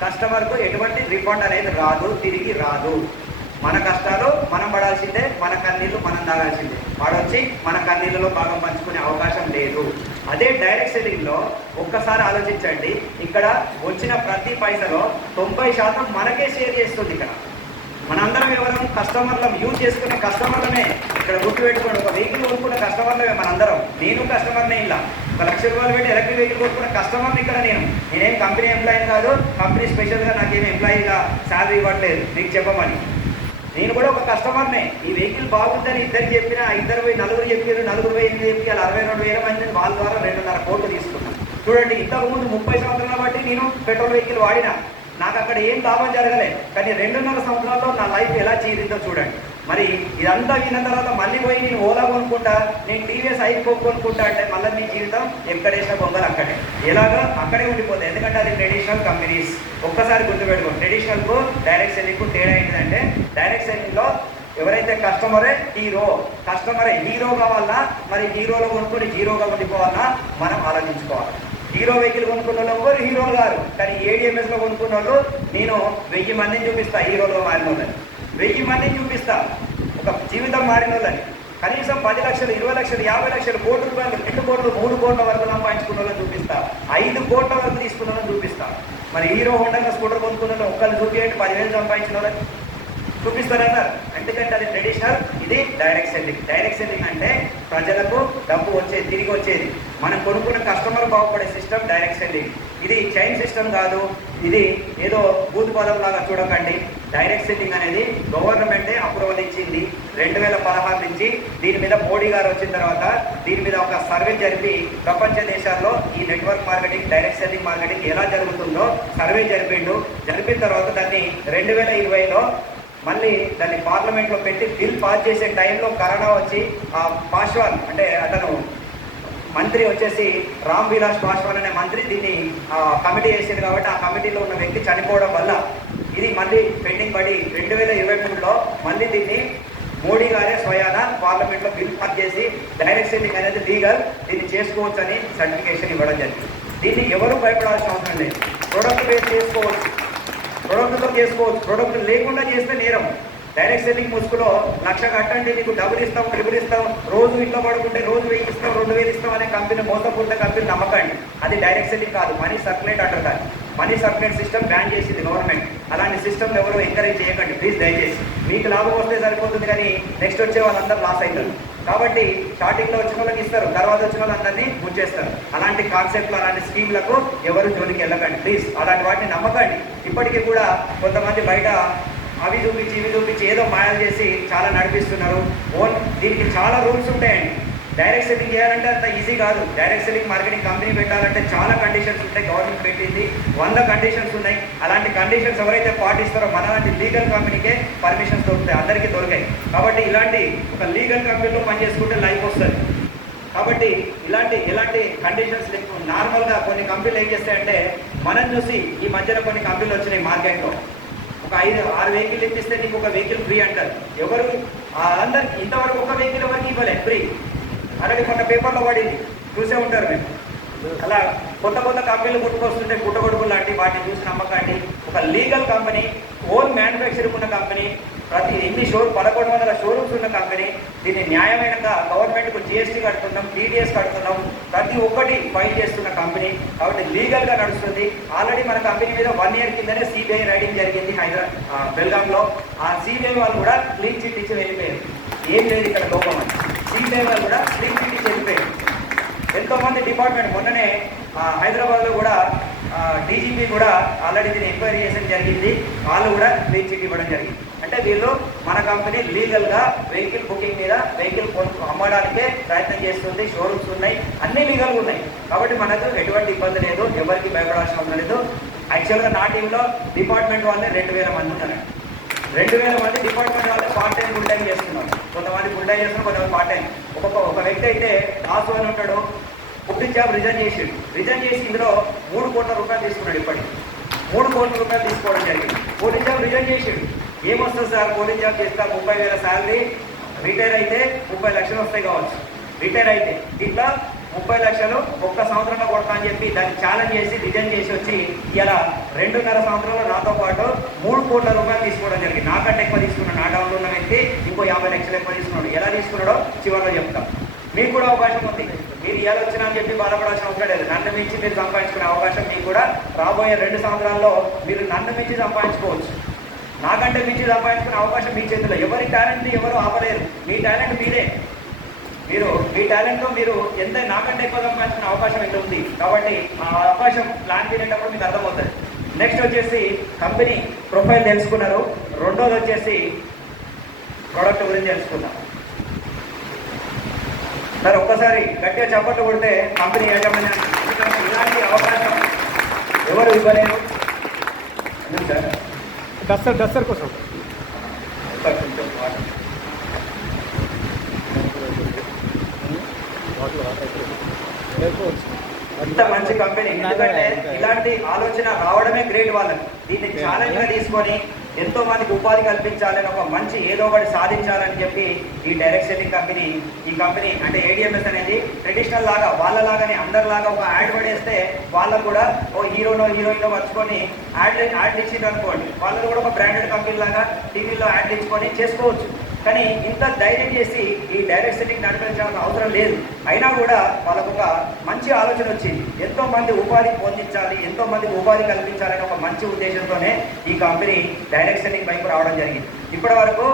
కస్టమర్కు ఎటువంటి రిఫండ్ అనేది రాదు, తిరిగి రాదు. మన కష్టాలు మనం పడాల్సిందే, మన కన్నీళ్ళు మనం తాగాల్సిందే. వాడొచ్చి మన కన్నీళ్ళలో భాగం పంచుకునే అవకాశం లేదు. అదే డైరెక్ట్ సెల్లింగ్లో ఒక్కసారి ఆలోచించండి, ఇక్కడ వచ్చిన ప్రతి పైసలో 90% మనకే షేర్ చేస్తుంది. ఇక్కడ మనందరం ఎవరం కస్టమర్లం, యూజ్ చేసుకునే కస్టమర్లమే. ఇక్కడ గుర్తుపెట్టుకోండి, ఒక వెహికల్ కొనుక్కున్న కస్టమర్లమే మనందరం. నేను కస్టమర్నే. ఇలా ₹1,00,000 పెట్టి ఎలక్ట్రిక్ వెహికల్ కొనుక్కున్న కస్టమర్ని ఇక్కడ నేనేం కంపెనీ ఎంప్లాయీ కాదు. కంపెనీ స్పెషల్గా నాకేం ఎంప్లాయీగా శాలరీ ఇవ్వట్లేదు మీకు చెప్పమని. నేను కూడా ఒక కస్టమర్నే. ఈ వెహికల్ బాగుందని ఇద్దరికి చెప్పిన, ఇద్దరు పోయి నలుగురు చెప్పారు, నలుగురు పోయి చెప్పి అలా 62,000 మంది వాళ్ళ ద్వారా 2.5 కోట్లు తీసుకున్నాను. చూడండి, ఇంతకుముందు 30 సంవత్సరాల బట్టి నేను పెట్రోల్ వెహికల్ వాడినా, నాకు అక్కడ ఏం లాభం జరగలే. కానీ 2.5 సంవత్సరాల్లో నా లైఫ్ ఎలా చేరిందో చూడండి. మరి ఇదంతా విన్న తర్వాత మళ్ళీ పోయి నేను ఓలా కొనుక్కుంటా, నేను టీవీఎస్ కొనుక్కుంటా అంటే మళ్ళీ మీ జీవితం ఎక్కడేసిన బొంగలు అక్కడే, ఎలాగో అక్కడే ఉండిపోతాయి. ఎందుకంటే అది ట్రెడిషనల్ కంపెనీస్. ఒక్కసారి గుర్తుపెట్టుకోండి, ట్రెడిషనల్కు డైరెక్ట్ సెల్లింగ్కు తేడా ఏంటంటే డైరెక్ట్ సెల్లింగ్లో ఎవరైతే కస్టమరే హీరో కావాలన్నా, మరి హీరోలో కొనుక్కొని జీరోగా ఉండిపోవాలన్నా మనం ఆలోచించుకోవాలి. హీరో వెహికల్ కొనుక్కున్న వాళ్ళు ఎవరు హీరోలు గారు, కానీ ఏడిఎంఎస్లో కొనుక్కున్న వాళ్ళు నేను 1000 మందిని చూపిస్తా, హీరోలుగా మారిన వాళ్ళని 1000 మందిని చూపిస్తా, ఒక జీవితం మారిన వాళ్ళని. కనీసం 10 లక్షలు, 20 లక్షలు, 50 లక్షలు, కోటి రూపాయలు, 2 కోట్లు, 3 కోట్ల వరకు సంపాదించుకున్న వాళ్ళని చూపిస్తా, 5 కోట్ల వరకు తీసుకున్న వాళ్ళని చూపిస్తా. మరి హీరో హోండా స్కూటర్ కొనుక్కున్న వాళ్ళు ఒక్కళ్ళు చూపించండి, 10,000 సంపాదించిన వాళ్ళని చూపిస్తారన్నారు. ఎందుకంటే అది ట్రెడిషనల్, ఇది డైరెక్ట్ సెల్లింగ్. డైరెక్ట్ సెల్లింగ్ అంటే ప్రజలకు డబ్బు వచ్చేది, తిరిగి వచ్చేది, మనం కొనుక్కున్న కస్టమర్ బాగుపడే సిస్టమ్ డైరెక్ట్ సెల్లింగ్. ఇది చైన్ సిస్టమ్ కాదు, ఇది ఏదో బూత్ పదం లాగా చూడకండి. డైరెక్ట్ సెల్లింగ్ అనేది గవర్నమెంటే అప్రూవల్ ఇచ్చింది 2016 నుంచి. దీని మీద మోడీ గారు వచ్చిన తర్వాత దీని మీద ఒక సర్వే జరిపి ప్రపంచ దేశాల్లో ఈ network marketing, direct selling marketing ఎలా జరుగుతుందో సర్వే జరిపిన తర్వాత దాన్ని 2020లో మళ్ళీ దాన్ని పార్లమెంట్లో పెట్టి బిల్ పాస్ చేసే టైంలో కరోనా వచ్చి ఆ పాస్వాన్ అంటే అతను మంత్రి వచ్చేసి రామ్ విలాస్ పాస్వాన్ అనే మంత్రి దీన్ని కమిటీ వేసింది కాబట్టి ఆ కమిటీలో ఉన్న వ్యక్తి చనిపోవడం వల్ల ఇది మళ్ళీ పెండింగ్ పడి 2023లో మళ్ళీ దీన్ని మోడీ గారే స్వయాన పార్లమెంట్లో బిల్ పాస్ చేసి డైరెక్ట్ సెల్లింగ్ అనేది లీగల్, దీన్ని చేసుకోవచ్చు అని సర్టిఫికేషన్ ఇవ్వడం జరిగింది. దీన్ని ఎవరు భయపడాల్సిన అవసరం లేదు. ప్రొడక్ట్ బేస్ చేసుకోవచ్చు, ప్రొడక్ట్తో చేసుకోవచ్చు, ప్రొడక్ట్ లేకుండా చేస్తే నేరం. డైరెక్ట్ సెల్లింగ్ ముసుగులో 1,00,000 కట్టండి నీకు డబ్బులు ఇస్తాం, ట్రిబుల్ ఇస్తాం, రోజు ఇంట్లో పడుకుంటే రోజు 1000 ఇస్తాం, 2000 ఇస్తాం అనే కంపెనీ, మోసపూరిత కంపెనీ నమ్మకండి. అది డైరెక్ట్ సెల్లింగ్ కాదు, మనీ సర్క్యులేట్ అంటారు. కానీ మనీ సర్క్యులేట్ సిస్టమ్ బ్యాన్ చేసింది గవర్నమెంట్. అలాంటి సిస్టమ్ ఎవరు ఎంకరేజ్ చేయకండి ప్లీజ్, దయచేసి. మీకు లాభం వస్తే సరిపోతుంది కానీ నెక్స్ట్ వచ్చే వాళ్ళందరూ లాస్ అవుతారు. కాబట్టి స్టార్టింగ్లో వచ్చిన వాళ్ళకి ఇస్తారు, తర్వాత వచ్చిన వాళ్ళందరినీ ముంచేస్తారు. అలాంటి కాన్సెప్ట్లు, అలాంటి స్కీమ్లకు ఎవరు జోలికి వెళ్ళకండి ప్లీజ్, అలాంటి వాటిని నమ్మకండి. ఇప్పటికీ కూడా కొంతమంది బయట అవి చూపించి ఇవి చూపించి ఏదో మాయలు చేసి చాలా నడిపిస్తున్నారు. దీనికి చాలా రూల్స్ ఉంటాయండి. డైరెక్ట్ సెల్లింగ్ చేయాలంటే అంత ఈజీ కాదు. డైరెక్ట్ సెల్లింగ్ మార్కెటింగ్ కంపెనీ పెట్టాలంటే చాలా కండిషన్స్ ఉంటాయి. గవర్నమెంట్ పెట్టింది 100 కండిషన్స్ ఉన్నాయి. అలాంటి కండిషన్స్ ఎవరైతే పాటిస్తారో మన లాంటి లీగల్ కంపెనీకే పర్మిషన్స్ దొరుకుతాయి, అందరికీ దొరికాయి. కాబట్టి ఇలాంటి ఒక లీగల్ కంపెనీలో పనిచేసుకుంటే లైఫ్ వస్తుంది. కాబట్టి ఎలాంటి కండిషన్స్ లేవు. నార్మల్గా కొన్ని కంపెనీలు ఏం చేస్తాయంటే మనం చూసి ఈ మధ్యన కొన్ని కంపెనీలు వచ్చినాయి మార్కెట్లో, ఒక 5-6 వెహికల్ ఇప్పిస్తే నీకు ఒక వెహికల్ ఫ్రీ అంటారు. ఎవరు అందరికి ఇంతవరకు ఒక వెహికల్ ఎవరికి ఇవ్వలేదు ఫ్రీ. అలాగే కొన్న పేపర్లో పడింది, చూసే ఉంటారు మీరు. అలా కొత్త కంపెనీలు పుట్టుకొస్తుంటే పుట్టగొడుకులు లాంటి వాటిని చూసి నమ్మకండి. ఒక లీగల్ కంపెనీ, ఓన్ మ్యానుఫ్యాక్చరింగ్ ఉన్న కంపెనీ, ప్రతి 1100 షోరూమ్స్ ఉన్న కంపెనీ, దీన్ని న్యాయమైనగా గవర్నమెంట్కు GST కడుతున్నాం, TDS కడుతున్నాం, ప్రతి ఒక్కటి ఫైల్ చేస్తున్న కంపెనీ. కాబట్టి లీగల్గా నడుస్తుంది. ఆల్రెడీ మన కంపెనీ మీద 1 year కిందనే CBI రైడింగ్ జరిగింది బెల్గాంలో. ఆ CBI వాళ్ళు కూడా క్లీన్ చిట్ ఇచ్చి వెళ్ళిపోయారు. ఏం లేదు ఇక్కడ లోపం అని. CBI వాళ్ళు కూడా క్లీన్ చిట్ ఇచ్చి వెళ్ళిపోయారు. ఎంతోమంది డిపార్ట్మెంట్, మొన్ననే హైదరాబాద్లో కూడా DGP కూడా ఆల్రెడీ దీన్ని ఎంక్వైరీ చేసడం జరిగింది. వాళ్ళు కూడా క్లీన్ చిట్ ఇవ్వడం జరిగింది. అంటే వీళ్ళు మన కంపెనీ లీగల్గా వెహికల్ బుకింగ్ మీద వెహికల్ అమ్మడానికే ప్రయత్నం చేస్తుంది. షోరూమ్స్ ఉన్నాయి, అన్నీ లీగల్గా ఉన్నాయి. కాబట్టి మనకు ఎటువంటి ఇబ్బంది లేదు, ఎవరికి భయపడాల్సిన అవసరం లేదు. యాక్చువల్గా నా టీంలో డిపార్ట్మెంట్ వాళ్ళే 2,000 మంది ఉన్నారు. 2,000 మంది డిపార్ట్మెంట్ వాళ్ళే పార్ట్ టైం ఫుల్ టైం చేస్తున్నారు. కొంతమంది ఫుల్ టైం చేస్తున్నారు, కొంతమంది పార్ట్ టైం. ఒక వ్యక్తి అయితే ఆసు అని ఉంటాడు, పుట్టిన జాబ్ రిజైన్ చేసి ఇందులో 3 కోట్ల రూపాయలు తీసుకున్నాడు. ఇప్పటికి 3 కోట్ల రూపాయలు తీసుకోవడం జరిగింది. పోలీస్ జాబ్ రిజైన్ చేసాడు. ఏమొస్తుంది సార్ పోలీస్ జాబ్ చేస్తా, 30,000 శాలరీ, రిటైర్ అయితే 30 లక్షలు వస్తాయి కావచ్చు. రిటైర్ అయితే ఇట్లా 30 లక్షలు ఒక్క సంవత్సరంలో కొడతా అని చెప్పి దాన్ని ఛాలెంజ్ చేసి రిజైన్ చేసి వచ్చి ఇలా 2.5 సంవత్సరంలో నాతో పాటు 3 కోట్ల రూపాయలు తీసుకోవడం జరిగింది. నాకంటే ఎక్కువ తీసుకున్నాడు. నా డౌన్లో ఉన్న వ్యక్తి ఇంకో 50 లక్షలు ఎక్కువ తీసుకున్నాడు. ఎలా తీసుకున్నాడో చివరిలో చెప్తాం. మీకు కూడా అవకాశం ఉంది. మీరు ఎలా వచ్చినా అని చెప్పి బాధపడాల్సిన అవసరం లేదు. నన్ను మించి మీరు సంపాదించుకునే అవకాశం మీకు కూడా రాబోయే 2 సంవత్సరాల్లో మీరు నన్ను మించి సంపాదించుకోవచ్చు. నాకంటే మించి సంపాదించుకునే అవకాశం మీ చేతిలో. ఎవరి టాలెంట్ని ఎవరు ఆపలేరు. మీ టాలెంట్ మీదే. మీ టాలెంట్తో మీరు ఎంత నాకంటే ఎక్కువ సంపాదించుకునే అవకాశం ఎంత ఉంది. కాబట్టి ఆ అవకాశం ప్లాన్ తినేటప్పుడు మీకు అర్థమవుతుంది. నెక్స్ట్ వచ్చేసి కంపెనీ ప్రొఫైల్ తెలుసుకున్నారు. రెండోది వచ్చేసి ప్రోడక్ట్ గురించి తెలుసుకుందాం. సార్ ఒక్కసారి గట్టిగా చప్పట్లు కొడితే కంపెనీ యాజమాన్యం, ఇలాంటి అవకాశం ఎవరు ఇవ్వలేరు. సార్ డస్టర్ కోసం ఇంత మంచి కంపెనీ. ఎందుకంటే ఇలాంటి ఆలోచన రావడమే గ్రేట్ వాళ్ళకి. దీన్ని ఛాలెంజ్గా తీసుకొని ఎంతో మందికి ఉపాధి కల్పించాలని ఒక మంచి ఏదో ఒకటి సాధించాలని చెప్పి ఈ డైరెక్ట్ సెల్లింగ్ కంపెనీ అంటే ఏడిఎంఎస్ అనేది ట్రెడిషనల్ లాగా వాళ్ళలాగానే అందరిలాగా ఒక యాడ్ పడేస్తే వాళ్ళకు కూడా ఓ హీరోనో హీరోయినో వచ్చుకొని యాడ్లు ఇచ్చిండ్రు అనుకోండి, వాళ్ళకు కూడా ఒక బ్రాండెడ్ కంపెనీ లాగా టీవీలో యాడ్లు ఇచ్చుకొని చేసుకోవచ్చు. కానీ ఇంత ధైర్యం చేసి ఈ డైరెక్ట్ సెల్లింగ్ నడిపించాల్సిన అవసరం లేదు. అయినా కూడా వాళ్ళకు ఒక మంచి ఆలోచన వచ్చింది, ఎంతో మంది ఉపాధి పొందించాలి, ఎంతో మందికి ఉపాధి కల్పించాలని ఒక మంచి ఉద్దేశంతోనే ఈ కంపెనీ డైరెక్ట్ సెల్లింగ్ వైపు రావడం జరిగింది. ఇప్పటి వరకు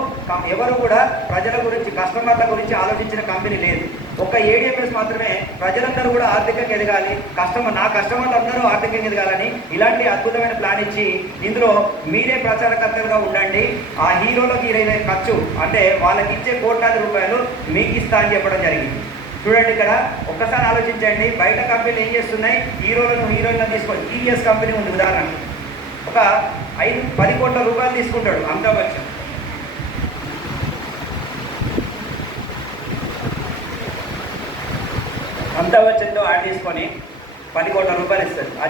ఎవరు కూడా ప్రజల గురించి, కస్టమర్ల గురించి ఆలోచించిన కంపెనీ లేదు. ఒక ఏడిఎంఎస్ మాత్రమే ప్రజలందరూ కూడా ఆర్థికంగా ఎదగాలి, నా కస్టమర్లు అందరూ ఆర్థికంగా ఎదగాలని ఇలాంటి అద్భుతమైన ప్లాన్ ఇచ్చి ఇందులో మీరే ప్రచారకర్తలుగా ఉండండి, ఆ హీరోలకు హీరోయిన్ ఖర్చు అంటే వాళ్ళకి ఇచ్చే కోట్లాది రూపాయలు మీకు ఇస్తా అని చెప్పడం జరిగింది. చూడండి ఇక్కడ ఒక్కసారి ఆలోచించండి, బయట కంపెనీలు ఏం చేస్తున్నాయి, హీరోయిన్లను తీసుకొని టీవీఎస్ కంపెనీ ఉంది ఉదాహరణ, ఒక 5-10 కోట్ల రూపాయలు తీసుకుంటాడు అమితాబ్ బచ్చన్. అమితాబ్ బచ్చన్తో యాడ్ తీసుకొని 10 కోట్ల రూపాయలు ఇస్తారు. ఆ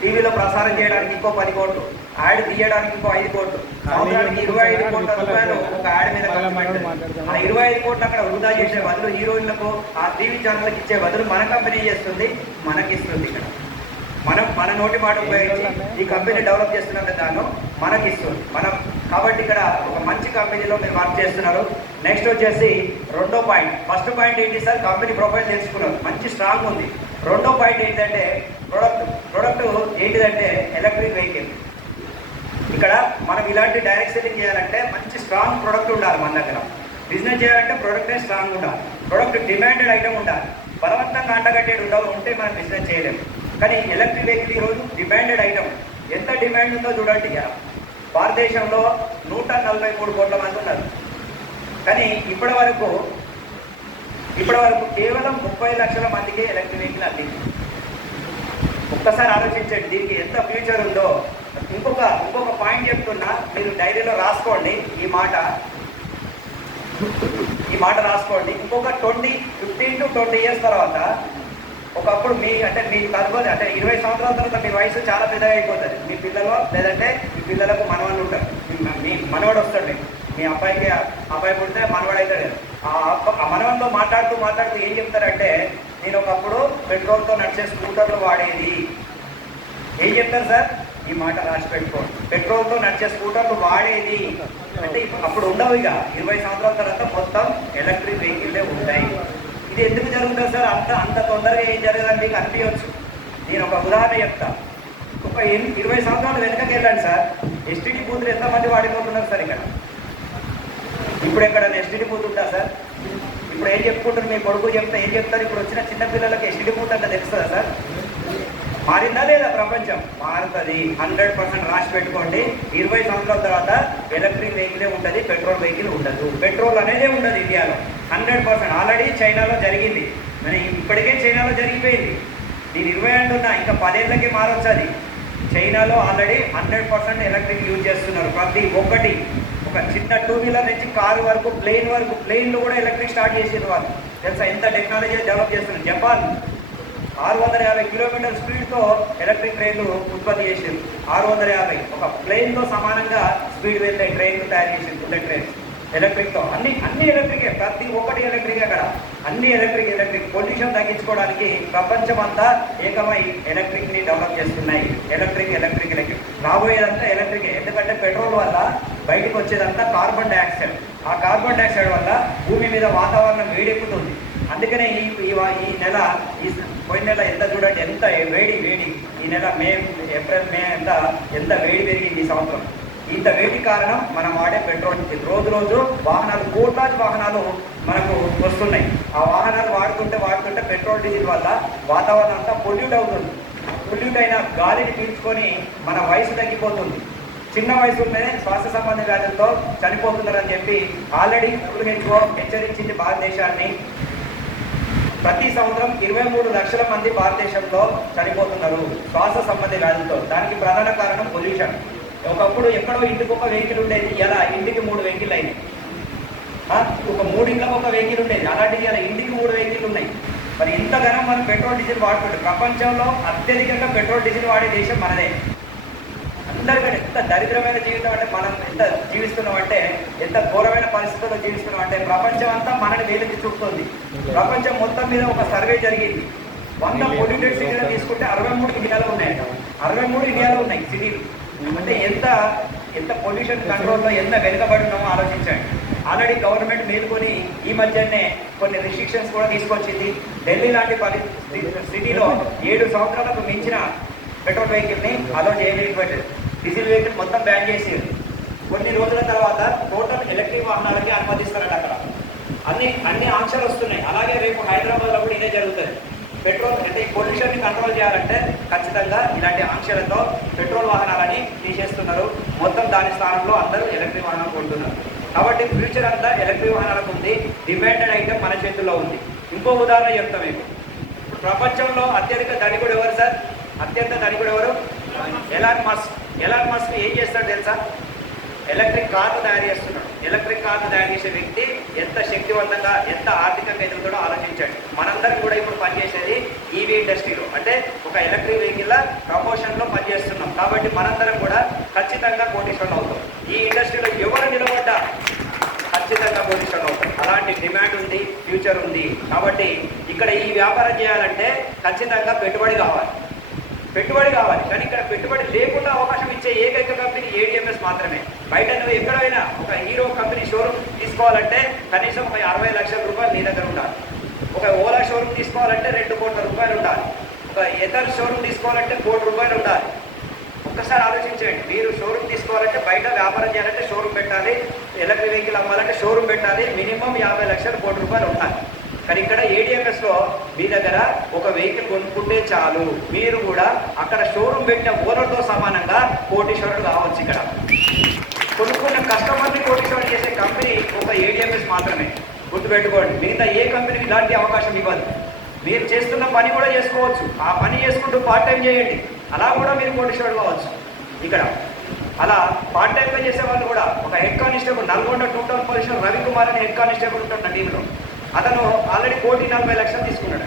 టీవీలో ప్రసారం చేయడానికి ఇంకో 10 కోట్లు, యాడ్ తీయడానికి ఇంకో 5 కోట్లు, సంవత్సరానికి 25 కోట్ల రూపాయలు ఒక యాడ్ మీద ఖర్చు పెట్టారు. ఆ 25 కోట్లు అక్కడ వృధా చేసే బదులు, హీరోయిన్లకు ఆ టీవీ ఛానల్కి ఇచ్చే బదులు మన కంపెనీ చేస్తుంది, మనకిస్తుంది. ఇక్కడ మన నోటి మాట ఉపయోగించి ఈ కంపెనీ డెవలప్ చేస్తున్నంత దాన్ని మనకిస్తుంది కాబట్టి ఇక్కడ ఒక మంచి కంపెనీలో మీరు వర్క్ చేస్తున్నారు. నెక్స్ట్ వచ్చేసి రెండో పాయింట్. ఫస్ట్ పాయింట్ ఏంటి సార్, కంపెనీ ప్రొఫైల్ తెలుసుకున్నారు, మంచి స్ట్రాంగ్ ఉంది. రెండో పాయింట్ ఏంటంటే ప్రొడక్ట్ ఏంటిదంటే ఎలక్ట్రిక్ వెహికల్. ఇక్కడ మనం ఇలాంటి డైరెక్ట్ సెల్లింగ్ చేయాలంటే మంచి స్ట్రాంగ్ ప్రొడక్ట్ ఉండాలి. మన దగ్గర బిజినెస్ చేయాలంటే ప్రొడక్టే స్ట్రాంగ్ ఉండాలి, ప్రొడక్ట్ డిమాండెడ్ ఐటమ్ ఉండాలి. బలవంతంగా అండగట్టేది ఉంటే మనం బిజినెస్ చేయలేము. కానీ ఎలక్ట్రిక్ వెహికల్ ఈరోజు డిమాండెడ్ ఐటమ్. ఎంత డిమాండ్ ఉందో చూడండి. భారతదేశంలో 143 కోట్ల మంది ఉన్నారు. కానీ ఇప్పటి వరకు కేవలం 30 లక్షల మందికి ఎలక్ట్రిక్ వెహికల్ అందింది. ఒక్కసారి ఆలోచించండి, దీనికి ఎంత ఫ్యూచర్ ఉందో. ఇంకొక పాయింట్ చెప్తున్నా, మీరు డైరీలో రాసుకోండి, ఈ మాట రాసుకోండి. ఇంకొక 15 to 20 years తర్వాత ఒకప్పుడు మీకు తదుపరి 20 సంవత్సరాల తర్వాత మీ వయసు చాలా పెద్దగా అయిపోతుంది. మీ పిల్లలు లేదంటే మీ పిల్లలకు మనవాళ్ళు ఉంటారు, మీ మనవాడు వస్తాడు. మీ అబ్బాయి పుడితే మనవాడు అవుతాడు. ఆ మనవంతో మాట్లాడుతూ ఏం చెప్తారంటే, నేను ఒకప్పుడు పెట్రోల్తో నడిచే స్కూటర్లు వాడేది. ఏం చెప్తారు సార్, ఈ మాట రాసి పెట్టుకోండి, పెట్రోల్తో నడిచే స్కూటర్లు వాడేది అంటే అప్పుడు ఉండవు. ఇక 20 సంవత్సరాల తర్వాత మొత్తం ఎలక్ట్రిక్ వెహికల్లే ఉంటాయి. ఇది ఎందుకు జరుగుతుంది సార్, అంత తొందరగా ఏం జరగదని మీకు అనిపించవచ్చు. నేను ఒక ఉదాహరణ చెప్తా. ఒక 20 సంవత్సరాలు వెనకకి వెళ్ళండి సార్, ఎస్టీడీ బూతులు ఎంతమంది వాడిపోతున్నారు సార్ ఇక్కడ. ఇప్పుడు ఎక్కడన్నా ఎస్టీడీ బూత్ ఉంటా సార్? ఇప్పుడు ఏం చెప్పుకుంటారు, మీ కొడుకు చెప్తే ఏం చెప్తారు? ఇప్పుడు వచ్చిన చిన్నపిల్లలకి ఎస్టీడీ బూత్ అంటే తెలుస్తుందా సార్? మారిందా లేదా? ప్రపంచం మారుతుంది. 100% రాసి పెట్టుకోండి. 20 సంవత్సరాల తర్వాత ఎలక్ట్రిక్ వెహికలే ఉంటుంది, పెట్రోల్ వెహికల్ ఉండదు. పెట్రోల్ అనేదే ఉండదు ఇండియాలో 100%. ఆల్రెడీ చైనాలో జరిగింది, ఇప్పటికే చైనాలో జరిగిపోయింది. నేను 20 అంటున్నా, ఇంకా 10 ఏళ్ళకి మారొచ్చు అది. చైనాలో ఆల్రెడీ 100% ఎలక్ట్రిక్ యూజ్ చేస్తున్నారు. ప్రతి ఒక్కటి, ఒక చిన్న 2 వీలర్ నుంచి కారు వరకు, ప్లేన్లు కూడా ఎలక్ట్రిక్ స్టార్ట్ చేసేది వాళ్ళు. తెలుసా ఎంత టెక్నాలజీ డెవలప్ చేస్తున్నారు. జపాన్ 650 కిలోమీటర్ స్పీడ్తో ఎలక్ట్రిక్ ట్రైన్లు ఉత్పత్తి చేసింది. 650 ఒక ప్లేన్తో సమానంగా స్పీడ్ వెళ్ళే ట్రైన్లు తయారు చేసింది, బుల్లెట్ ట్రైన్స్ ఎలక్ట్రిక్తో. అన్ని ఎలక్ట్రికే, ప్రతి ఒక్కటి ఎలక్ట్రిక్. అక్కడ అన్ని ఎలక్ట్రిక్. పొల్యూషన్ తగ్గించుకోవడానికి ప్రపంచం అంతా ఏకమై ఎలక్ట్రిక్ని డెవలప్ చేస్తున్నాయి. ఎలక్ట్రిక్ రాబోయేదంతా ఎలక్ట్రికే. ఎందుకంటే పెట్రోల్ వల్ల బయటకు వచ్చేదంతా కార్బన్ డైఆక్సైడ్. ఆ కార్బన్ డైఆక్సైడ్ వల్ల భూమి మీద వాతావరణం వేడెక్కుతుంది. అందుకనే ఈ నెల పోయిన నెల ఎంత చూడండి, ఎంత వేడి. ఈ నెల ఏప్రిల్ మే ఎంత వేడి పెరిగింది ఈ సంవత్సరం. ఇంత వేడి కారణం మనం వాడే పెట్రోల్. రోజు వాహనాలు, కోట్లాది వాహనాలు మనకు వస్తున్నాయి. ఆ వాహనాలు వాడుతుంటే పెట్రోల్ డీజిల్ వల్ల వాతావరణం అంతా పొల్యూట్ అవుతుంది. పొల్యూట్ అయిన గాలిని పీల్చుకొని మన వయసు తగ్గిపోతుంది. చిన్న వయసులోనే శ్వాస సంబంధ వ్యాధులతో చనిపోతున్నారని చెప్పి ఆల్రెడీ WHO హెచ్చరించింది భారతదేశాన్ని. ప్రతి సంవత్సరం 23 లక్షల మంది భారతదేశంలో చనిపోతున్నారు శ్వాస సంబంధి వ్యాధులతో. దానికి ప్రధాన కారణం పొల్యూషన్. ఒకప్పుడు ఎక్కడో ఇంటికి ఒక వెహికల్ ఉండేది, ఇలా ఇంటికి 3 వెహికల్ అయింది. ఒక 3 ఇంట్లకు ఒక వెహికల్ ఉండేది, అలాంటిది ఇలా ఇంటికి 3 వెహికల్ ఉన్నాయి. మరి ఇంతగానం మనం పెట్రోల్ డీజిల్ వాడుతుంటే, ప్రపంచంలో అత్యధికంగా పెట్రోల్ డీజిల్ వాడే దేశం మనదే. అందరికంటే ఎంత దరిద్రమైన జీవితం అంటే మనం ఎంత జీవిస్తున్నాం అంటే ఎంత ఘోరమైన పరిస్థితుల్లో జీవిస్తున్నాం అంటే ప్రపంచం అంతా మనని వేలెత్తి చూపుతుంది. ప్రపంచం మొత్తం మీద ఒక సర్వే జరిగింది. 100 పొల్యూటెడ్ సిటీలు తీసుకుంటే 63 ఇండియాలో ఉన్నాయంట. 63 ఇండియాలో ఉన్నాయి సిటీలు. అంటే ఎంత పొల్యూషన్ కంట్రోల్లో ఎంత వెనుకబడి ఉన్నామో ఆలోచించండి. ఆల్రెడీ గవర్నమెంట్ మేలుకొని ఈ మధ్యనే కొన్ని రిస్ట్రిక్షన్స్ కూడా తీసుకొచ్చింది. ఢిల్లీ లాంటి సిటీలో 7 సంవత్సరాలకు మించిన పెట్రోల్ వెహికల్ని అలో చేయలేకపోయింది. డీజిల్ వెహికల్ మొత్తం బ్యాన్ చేసేది. కొన్ని రోజుల తర్వాత టోటల్ ఎలక్ట్రిక్ వాహనాలకి అనుమతిస్తారంట. అక్కడ అన్ని ఆంక్షలు వస్తున్నాయి. అలాగే రేపు హైదరాబాద్లో కూడా ఇదే జరుగుతుంది. పెట్రోల్ అంటే ఈ పొల్యూషన్ని కంట్రోల్ చేయాలంటే ఖచ్చితంగా ఇలాంటి ఆంక్షలతో పెట్రోల్ వాహనాలని తీసేస్తున్నారు. మొత్తం దాని స్థానంలో అందరూ ఎలక్ట్రిక్ వాహనాలు కొంటున్నారు. కాబట్టి ఫ్యూచర్ అంతా ఎలక్ట్రిక్ వాహనాలకు ఉంది. డిమాండెడ్ ఐటమ్ మన చేతుల్లో ఉంది. ఇంకో ఉదాహరణ చెప్తాం మీకు. ఇప్పుడు ప్రపంచంలో అత్యధిక ధనికుడు ఎవరు సార్? అత్యంత ధనికుడు ఎవరు? Elon Musk. ఎలాన్ మస్క్ ఏం చేస్తాడు తెలుసా? ఎలక్ట్రిక్ కార్లు తయారు చేస్తున్నాడు. ఎలక్ట్రిక్ కార్లు తయారు చేసే వ్యక్తి ఎంత శక్తివంతంగా ఎంత ఆర్థికంగా ఎదుగుతాడో ఆలోచించండి. మనందరం కూడా ఇప్పుడు పనిచేసేది ఈవీ ఇండస్ట్రీలో, అంటే ఒక ఎలక్ట్రిక్ వెహికల్ ప్రమోషన్లో పనిచేస్తున్నాం. కాబట్టి మనందరం కూడా ఖచ్చితంగా కోటీశ్వరులు అవుతాం. ఈ ఇండస్ట్రీలో ఎవరు నిలబడ్డా ఖచ్చితంగా కోటీశ్వరులు అవుతాం. అలాంటి డిమాండ్ ఉంది, ఫ్యూచర్ ఉంది. కాబట్టి ఇక్కడ ఈ వ్యాపారం చేయాలంటే ఖచ్చితంగా పెట్టుబడి కావాలి. కానీ ఇక్కడ పెట్టుబడి లేకుండా అవకాశం ఇచ్చే ఏకైక కంపెనీ ADMS మాత్రమే. బయట నువ్వు ఎక్కడైనా ఒక హీరో కంపెనీ షోరూమ్ తీసుకోవాలంటే కనీసం ఒక 60 లక్షల రూపాయలు నీ దగ్గర ఉండాలి. ఒక ఓలా షోరూమ్ తీసుకోవాలంటే 2 కోట్ల రూపాయలు ఉండాలి. ఒక ఎథర్ షోరూమ్ తీసుకోవాలంటే 1 కోటి రూపాయలు ఉండాలి. ఒక్కసారి ఆలోచించండి. మీరు షోరూమ్ తీసుకోవాలంటే, బయట వ్యాపారం చేయాలంటే షోరూమ్ పెట్టాలి. ఎలక్ట్రిక్ వెహికల్ అమ్మాలంటే షోరూమ్ పెట్టాలి. మినిమం 50 లక్షలు 1 కోటి రూపాయలు ఉండాలి. కానీ ఇక్కడ ADMSలో మీ దగ్గర ఒక వెహికల్ కొనుక్కుంటే చాలు, మీరు కూడా అక్కడ షోరూమ్ పెట్టిన ఓనర్తో సమానంగా కోటీశ్వరుడు కావచ్చు. ఇక్కడ కొనుక్కున్న కస్టమర్ని కోటీశ్వరుడు చేసే కంపెనీ ఒక ADMS మాత్రమే. గుర్తుపెట్టుకోండి. మిగతా ఏ కంపెనీకి ఇలాంటి అవకాశం ఇవ్వదు. మీరు చేస్తున్న పని కూడా చేసుకోవచ్చు. ఆ పని చేసుకుంటూ పార్ట్ టైం చేయండి. అలా కూడా మీరు కోటీశ్వరుడు కావచ్చు. ఇక్కడ అలా పార్ట్ టైంగా చేసే వాళ్ళు కూడా ఒక హెడ్ కానిస్టేబుల్, నల్గొండ 2 టౌన్ పోలీసులు రవికుమార్ అనే హెడ్ కానిస్టేబుల్ ఉంటున్న టీంలో అతను ఆల్రెడీ 1,40,00,000 తీసుకున్నాడు.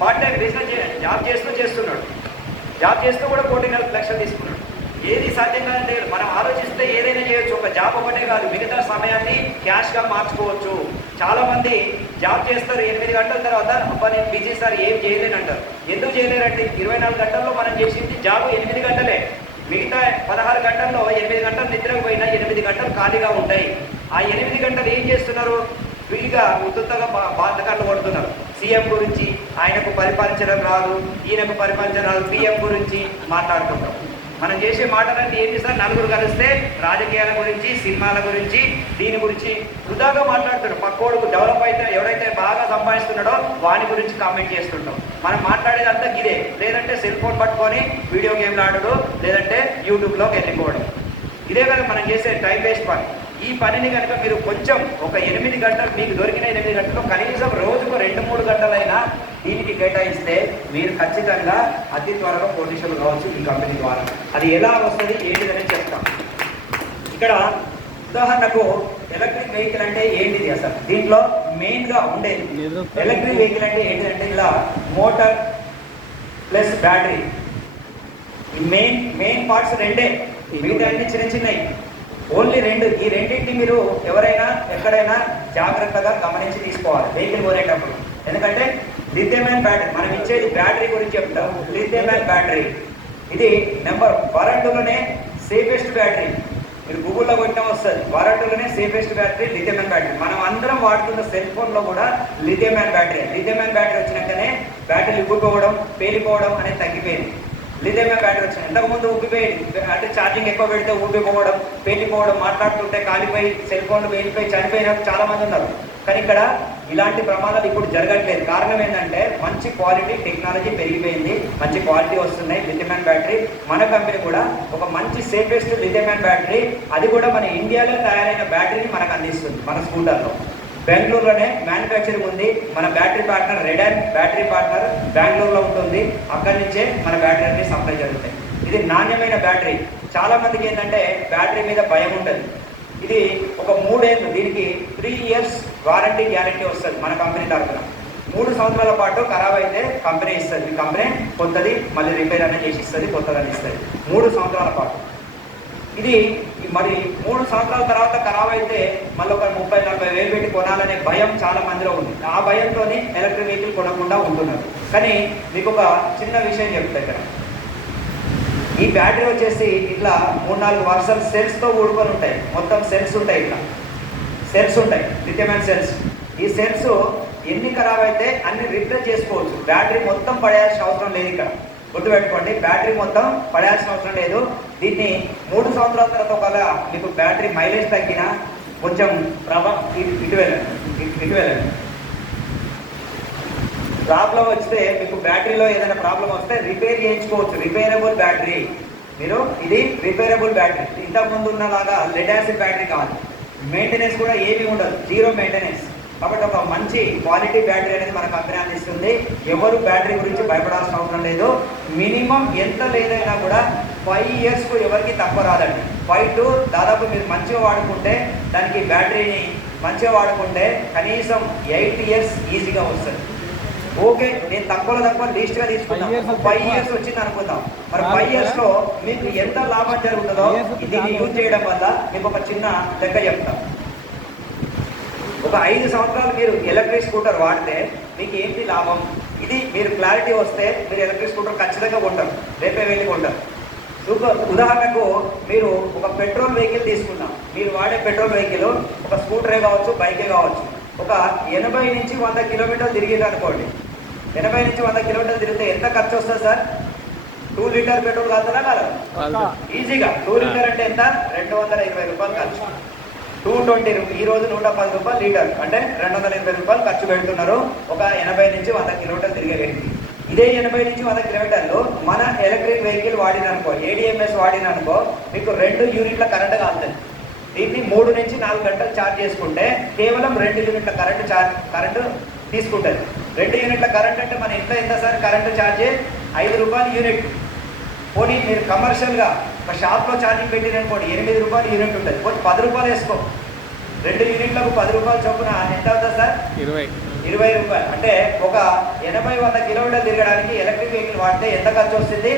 పార్ట్ టైం బిజినెస్ జాబ్ చేస్తూ కూడా 1,40,00,000 తీసుకున్నాడు. ఏది సాధ్యం కాదంటే మనం ఆలోచిస్తే ఏదైనా చేయొచ్చు. ఒక జాబ్ ఒకటే కాదు, మిగతా సమయాన్ని క్యాష్గా మార్చుకోవచ్చు. చాలామంది జాబ్ చేస్తారు 8 గంటల తర్వాత, అబ్బా నేను బిజీ సార్ ఏం చేయలేను అంటారు. ఎందుకు చేయలేరంటే 24 గంటల్లో మనం చేసింది జాబ్ 8 గంటలే. మిగతా 16 గంటల్లో 8 గంటలు నిద్రకు పోయినా 8 గంటలు ఖాళీగా ఉంటాయి. ఆ 8 గంటలు ఏం చేస్తున్నారు? వీళ్ళుగా ఉత్తుగా బాధకాలు కొడుతున్నారు. సీఎం గురించి, ఆయనకు పరిపాలించడం రాదు, ఈయనకు పరిపాలించడం రాదు, PM గురించి మాట్లాడుతుంటాం. మనం చేసే మాటలన్నీ ఏంటి సార్? నలుగురు కలిస్తే రాజకీయాల గురించి, సినిమాల గురించి, దీని గురించి వృధాగా మాట్లాడుతున్నాడు. పక్కోడుకు డెవలప్ అయితే ఎవరైతే బాగా సంపాదిస్తున్నాడో వాని గురించి కామెంట్ చేస్తుంటాం. మనం మాట్లాడేది అంతా గిదే. లేదంటే సెల్ ఫోన్ పట్టుకొని వీడియో గేమ్లు ఆడడు, లేదంటే యూట్యూబ్లోకి వెళ్ళిపోవడం. ఇదే కదా మనం చేసే టైం వేస్ట్ పని. ఈ పనిని కనుక మీరు కొంచెం ఒక 8 గంటలు, మీకు దొరికిన 8 గంటలు కనీసం రోజుకు 2-3 గంటలైనా దీనికి కేటాయిస్తే మీరు ఖచ్చితంగా అతి త్వరగా కోటీశ్వరులు కావచ్చు ఈ కంపెనీ ద్వారా. అది ఎలా వస్తుంది ఏంటిదని చెప్తాం. ఇక్కడ ఉదాహరణకు ఎలక్ట్రిక్ వెహికల్ అంటే ఏంటిది అసలు? దీంట్లో మెయిన్గా ఉండేది ఎలక్ట్రిక్ వెహికల్ అంటే ఏంటిదంటే ఇలా మోటార్ ప్లస్ బ్యాటరీ. ఈ మెయిన్ పార్ట్స్ రెండే, మిగతా అన్ని చిన్నవి. ఓన్లీ 2. ఈ రెండింటిని మీరు ఎవరైనా ఎక్కడైనా జాగ్రత్తగా గమనించి తీసుకోవాలి వెహికల్ కొనేటప్పుడు. ఎందుకంటే లిథియం బ్యాటరీ, మనం ఇచ్చేది బ్యాటరీ గురించి చెప్తాం. లిథియం బ్యాటరీ ఇది వరల్డ్లోనే సేఫెస్ట్ బ్యాటరీ. మీరు గూగుల్లో కొట్టినా వస్తుంది. వరల్డ్లోనే సేఫెస్ట్ బ్యాటరీ లిథియం బ్యాటరీ. మనం అందరం వాడుతున్న సెల్ ఫోన్లో కూడా లిథియం బ్యాటరీ. లిథియం బ్యాటరీ వచ్చినాకనే బ్యాటరీలు ఉబ్బిపోవడం, పేలిపోవడం అనేది తగ్గిపోయింది. లిథియం బ్యాటరీ వచ్చింది. ఇంతకుముందు ఉబ్బిపోయేది, అంటే ఛార్జింగ్ ఎక్కువ పెడితే ఉబ్బిపోవడం, పేలిపోవడం, మాట్లాడుతుంటే కాలిపోయి సెల్ ఫోన్లు పేలిపోయి చనిపోయిన చాలా మంది ఉన్నారు. కానీ ఇక్కడ ఇలాంటి ప్రమాదాలు ఇప్పుడు జరగట్లేదు. కారణం ఏంటంటే మంచి క్వాలిటీ టెక్నాలజీ పెరిగిపోయింది, మంచి క్వాలిటీ వస్తున్నాయి. లిథియం బ్యాటరీ మన కంపెనీ కూడా ఒక మంచి సేఫెస్ట్ లిథియం బ్యాటరీ, అది కూడా మన ఇండియాలో తయారైన బ్యాటరీని మనకు అందిస్తుంది. మన స్కూటర్లో బెంగళూరులోనే మ్యానుఫ్యాక్చరింగ్ ఉంది. మన బ్యాటరీ పార్ట్నర్ రెడాన్ బ్యాటరీ పార్ట్నర్ బెంగళూరులో ఉంటుంది. అక్కడి నుంచే మన బ్యాటరీ అన్ని సప్లై జరుగుతాయి. ఇది నాణ్యమైన బ్యాటరీ. చాలా మందికి ఏంటంటే బ్యాటరీ మీద భయం ఉంటుంది. ఇది ఒక 3 ఏళ్ళు, దీనికి 3 years వారంటీ గ్యారంటీ వస్తుంది మన కంపెనీ తరఫున. 3 సంవత్సరాల పాటు ఖరాబ్ అయితే కంపెనీ ఇస్తుంది. ఈ కంపెనీ కొత్తది మళ్ళీ రిపేర్ అనేది చేసి ఇస్తుంది, కొత్తదని ఇస్తుంది. 3 సంవత్సరాల పాటు. ఇది మరి 3 సంవత్సరాల తర్వాత ఖరాబ్ అయితే మళ్ళీ ఒక 30-40 వేలు పెట్టి కొనాలనే భయం చాలా మందిలో ఉంది. ఆ భయంతో ఎలక్ట్రిక్ వెహికల్ కొనకుండా ఉంటున్నారు. కానీ మీకు ఒక చిన్న విషయం చెప్తా ఇక్కడ. ఈ బ్యాటరీ వచ్చేసి ఇట్లా 3-4 వర్షాలు సెల్స్తో కూడుకొని ఉంటాయి. మొత్తం సెల్స్ ఉంటాయి, ఇట్లా సెల్స్ ఉంటాయి, లిథియం సెల్స్. ఈ సెల్స్ ఎన్ని ఖరాబ్ అయితే అన్ని రిప్లేస్ చేసుకోవచ్చు. బ్యాటరీ మొత్తం పడేయాల్సిన అవసరం లేదు. ఇక్కడ గుర్తుపెట్టుకోండి, బ్యాటరీ మొత్తం పడేయాల్సిన అవసరం లేదు. దీన్ని 3 సంవత్సరాల తర్వాత ఒకవేళ మీకు బ్యాటరీ మైలేజ్ తగ్గినా కొంచెం ఇటు వెళ్ళండి ప్రాబ్లం వస్తే మీకు బ్యాటరీలో ఏదైనా ప్రాబ్లం వస్తే రిపేర్ చేయించుకోవచ్చు. Repairable battery. మీరు ఇది రిపేరబుల్ బ్యాటరీ. ఇంతకుముందు ఉన్నలాగా లెడ్ యాసిడ్ బ్యాటరీ కాదు. మెయింటెనెన్స్ కూడా ఏమీ ఉండదు, జీరో మెయింటెనెన్స్. కాబట్టి ఒక మంచి క్వాలిటీ బ్యాటరీ అనేది మన కంపెనీ అందిస్తుంది. ఎవరు బ్యాటరీ గురించి భయపడాల్సిన అవసరం లేదు. మినిమం ఎంత లేదైనా కూడా 5 ఇయర్స్కు ఎవరికి తక్కువ రాదండి. 5 to దాదాపు మీరు మంచిగా వాడుకుంటే, దానికి బ్యాటరీని మంచిగా వాడుకుంటే కనీసం 8 ఇయర్స్ ఈజీగా వస్తుంది. ఓకే, నేను తక్కువ లీస్ట్గా తీసుకుంటాను. 5 ఇయర్స్ వచ్చింది అనుకుందాం. మరి 5 ఇయర్స్లో మీకు ఎంత లాభం జరుగుతుందో దీన్ని యూజ్ చేయడం వల్ల మీకు ఒక చిన్న లెక్క చెప్తాం. ఒక 5 సంవత్సరాలు మీరు ఎలక్ట్రిక్ స్కూటర్ వాడితే మీకు ఏంటి లాభం? ఇది మీరు క్లారిటీ వస్తే మీరు ఎలక్ట్రిక్ స్కూటర్ ఖచ్చితంగా కొంటారు, రేపే వెళ్ళి కొంటారు. ఉదాహరణకు మీరు ఒక పెట్రోల్ వెహికల్ తీసుకుందాం. మీరు వాడే పెట్రోల్ వెహికల్ ఒక స్కూటరే కావచ్చు, బైకే కావచ్చు. ఒక 80 నుంచి 100 కిలోమీటర్లు తిరిగింది అనుకోండి. 80 నుంచి 100 కిలోమీటర్లు తిరిగితే ఎంత ఖర్చు వస్తుంది సార్? 2 లీటర్ పెట్రోల్ కాదునా కాదు? ఈజీగా 2 లీటర్ అంటే ఎంత? 220 రూపాయలు ఖర్చు. 220 ఈ రోజు 110 రూపాయలు లీటర్, అంటే 220 రూపాయలు ఖర్చు పెడుతున్నారు ఒక 80 నుంచి 100 కిలోమీటర్లు తిరిగే వ్యక్తి. ఇదే 80 నుంచి 100 కిలోమీటర్లు మన ఎలక్ట్రిక్ వెహికల్ వాడిననుకో, ADMS వాడిననుకో, మీకు 2 యూనిట్ల కరెంట్ కాలుతుంది. దీన్ని 3 నుంచి 4 గంటలు ఛార్జ్ చేసుకుంటే కేవలం 2 యూనిట్ల కరెంటు తీసుకుంటుంది. 2 యూనిట్ల కరెంట్ అంటే మన ఇంట్లో ఎంత సార్ కరెంటు ఛార్జ్? 5 రూపాయలు యూనిట్. పోనీ మీరు కమర్షియల్గా ఒక షాప్లో ఛార్జింగ్ పెట్టిననుకోండి, 8 రూపాయలు యూనిట్ ఉంటుంది. పోనీ 10 రూపాయలు వేసుకో. 2 యూనిట్లకు 10 రూపాయలు చొప్పున ఎంత అవుతుంది సార్? 20 రూపాయలు. అంటే ఒక 80-100 కిలోమీటర్లు తిరగడానికి ఎలక్ట్రిక్ వెహికల్ వాడితే ఎంత ఖర్చు వస్తుంది?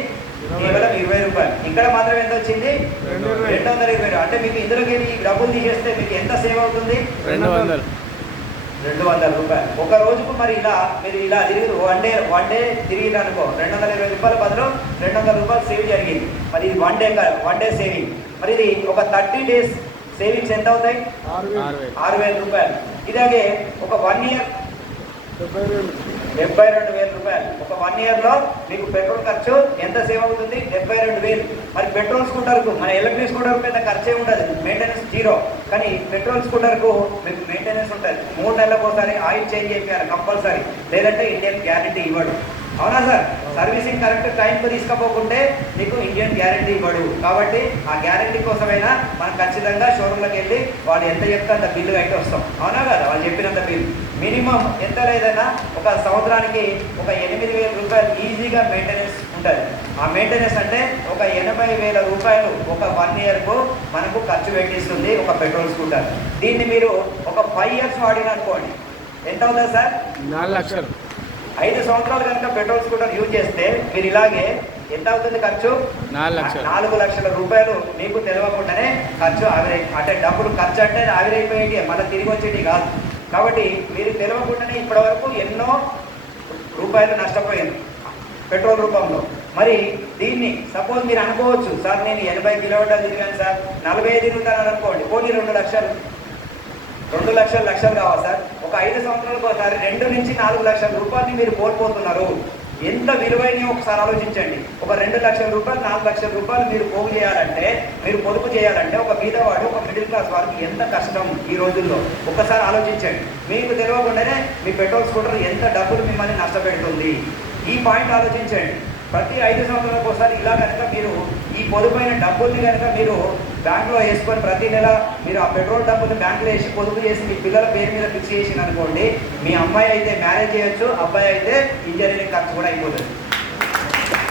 కేవలం 20 రూపాయలు. ఇక్కడ మాత్రం ఎంత వచ్చింది? 220. అంటే మీకు ఇందులోకి ఈ డబ్బులు తీసేస్తే మీకు ఎంత సేవ్ అవుతుంది? 200 రూపాయలు. ఒక రోజుకు మరి మీరు ఇలా తిరిగి వన్ డే తిరిగి అనుకో, 220 రూపాయల బదులు 200 రూపాయలు సేవ్ జరిగింది. మరి ఇది వన్ డే సేవింగ్. మరి ఇది ఒక 30 డేస్ సేవింగ్స్ ఎంత అవుతాయి? 6,000 రూపాయలు. ఇలాగే ఒక 1 ఇయర్ 72,000 రూపాయలు. ఒక 1 ఇయర్లో మీకు పెట్రోల్ ఖర్చు ఎంత సేవ్ అవుతుంది? 72,000. మరి పెట్రోల్ స్కూటర్కు, మన ఎలక్ట్రిక్ స్కూటర్కు పెద్ద ఖర్చే ఉండదు, మెయింటెనెన్స్ జీరో. కానీ పెట్రోల్ స్కూటర్కు మీకు మెయింటెనెన్స్ ఉంటుంది. 3 నెలలకు ఒకసారి ఆయిల్ చేంజ్ చేయాలి కంపల్సరీ, లేదంటే ఇండియన్ గ్యారెంటీ ఇవ్వడు. అవునా సార్? సర్వీసింగ్ కరెక్ట్ టైంకు తీసుకపోకుంటే మీకు ఇండియన్ గ్యారెంటీ ఇవ్వడు. కాబట్టి ఆ గ్యారెంటీ కోసమైనా మనం ఖచ్చితంగా షోరూమ్లోకి వెళ్ళి వాళ్ళు ఎంత చెప్తే అంత బిల్లు అయితే వస్తాం. అవునా కదా? వాళ్ళు చెప్పినంత బిల్లు మినిమం ఎంత లేదన్నా ఒక సంవత్సరానికి ఒక 8,000 రూపాయలు ఈజీగా మెయింటెనెన్స్ ఉంటుంది. ఆ మెయింటెనెన్స్ అంటే ఒక 80,000 రూపాయలు ఒక 1 ఇయర్కు మనకు ఖర్చు పెట్టిస్తుంది ఒక పెట్రోల్ స్కూటర్. దీన్ని మీరు ఒక 5 ఇయర్స్ వాడిన అనుకోండి, ఎంత అవుతుంది సార్? 4 లక్షలు. 5 సంవత్సరాలు కనుక పెట్రోల్ స్కూటర్ యూజ్ చేస్తే మీరు ఇలాగే ఎంత అవుతుంది ఖర్చు? 4 లక్షల రూపాయలు మీకు తెలియకుండానే ఖర్చు ఆవిరై, అంటే డబ్బులు ఖర్చు అంటే ఆవిరైపోయేవి, మళ్ళీ తిరిగి వచ్చేటి కాదు. కాబట్టి మీరు తెలియకుండానే ఇప్పటి వరకు ఎన్నో రూపాయలు నష్టపోయింది పెట్రోల్ రూపంలో. మరి దీన్ని సపోజ్ మీరు అనుకోవచ్చు, సార్ నేను 80 కిలోమీటర్లు తిరిగాను సార్, 45 తిరుగుతాను అనుకోండి, పోనీ 2 లక్షలు కావాలి సార్. ఒక 5 సంవత్సరాలకు ఒకసారి 2 నుంచి 4 లక్షల రూపాయలని మీరు కోల్పోతున్నారు. ఎంత విలువైన ఒకసారి ఆలోచించండి. ఒక 2 లక్షల రూపాయలు 4 లక్షల రూపాయలు మీరు పోగు చేయాలంటే, మీరు పొదుపు చేయాలంటే ఒక బీదవాడు, ఒక మిడిల్ క్లాస్ వారికి ఎంత కష్టం ఈ రోజుల్లో ఒకసారి ఆలోచించండి. మీకు తెలియకుండానే మీ పెట్రోల్ స్కూటర్ ఎంత డబ్బులు మిమ్మల్ని నష్టపెడుతుంది. ఈ పాయింట్ ఆలోచించండి. ప్రతి 5 సంవత్సరాలకు ఒకసారి ఇలా కనుక మీరు ఈ పొదుపైన డబ్బుల్ని కనుక మీరు బ్యాంకులో వేసుకొని ప్రతి నెల మీరు ఆ పెట్రోల్ డబ్బులు బ్యాంకులో వేసి పొదుపు చేసి మీ పిల్లల పేరు మీద ఫిక్స్ చేసిన అనుకోండి, మీ అమ్మాయి అయితే మ్యారేజ్ చేయొచ్చు, అబ్బాయి అయితే ఇంజనీరింగ్ ఖర్చు కూడా అయిపోతుంది.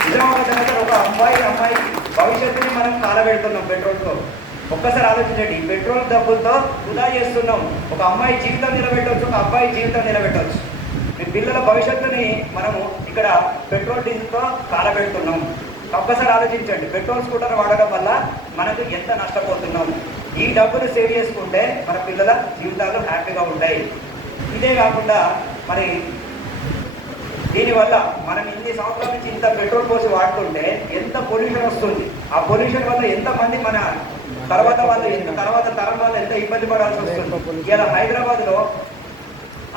నిజంగా ఒక అమ్మాయి భవిష్యత్తుని మనం కాలబెడుతున్నాం పెట్రోల్తో. ఒక్కసారి ఆలోచించండి, పెట్రోల్ డబ్బులతో వృధా చేస్తున్నాం. ఒక అమ్మాయి జీవితం నిలబెట్టవచ్చు, ఒక అబ్బాయి జీవితం నిలబెట్టవచ్చు. మీ పిల్లల భవిష్యత్తుని మనము ఇక్కడ పెట్రోల్ డీజిల్తో కాలబెడుతున్నాం. ఒక్కసారి ఆలోచించండి, పెట్రోల్ స్కూటర్ వాడడం వల్ల మనకు ఎంత నష్టపోతున్నాం. ఈ డబ్బులు సేవ్ చేసుకుంటే మన పిల్లల జీవితాలు హ్యాపీగా ఉంటాయి. ఇదే కాకుండా మరి దీనివల్ల మనం ఇన్ని సంవత్సరాల నుంచి ఇంత పెట్రోల్ పోసి వాడుతుంటే ఎంత పొల్యూషన్ వస్తుంది. ఆ పొల్యూషన్ వల్ల ఎంతమంది మన తర్వాత తరం వాళ్ళు ఎంత ఇబ్బంది పడాల్సి వస్తుంది. ఇలా హైదరాబాద్లో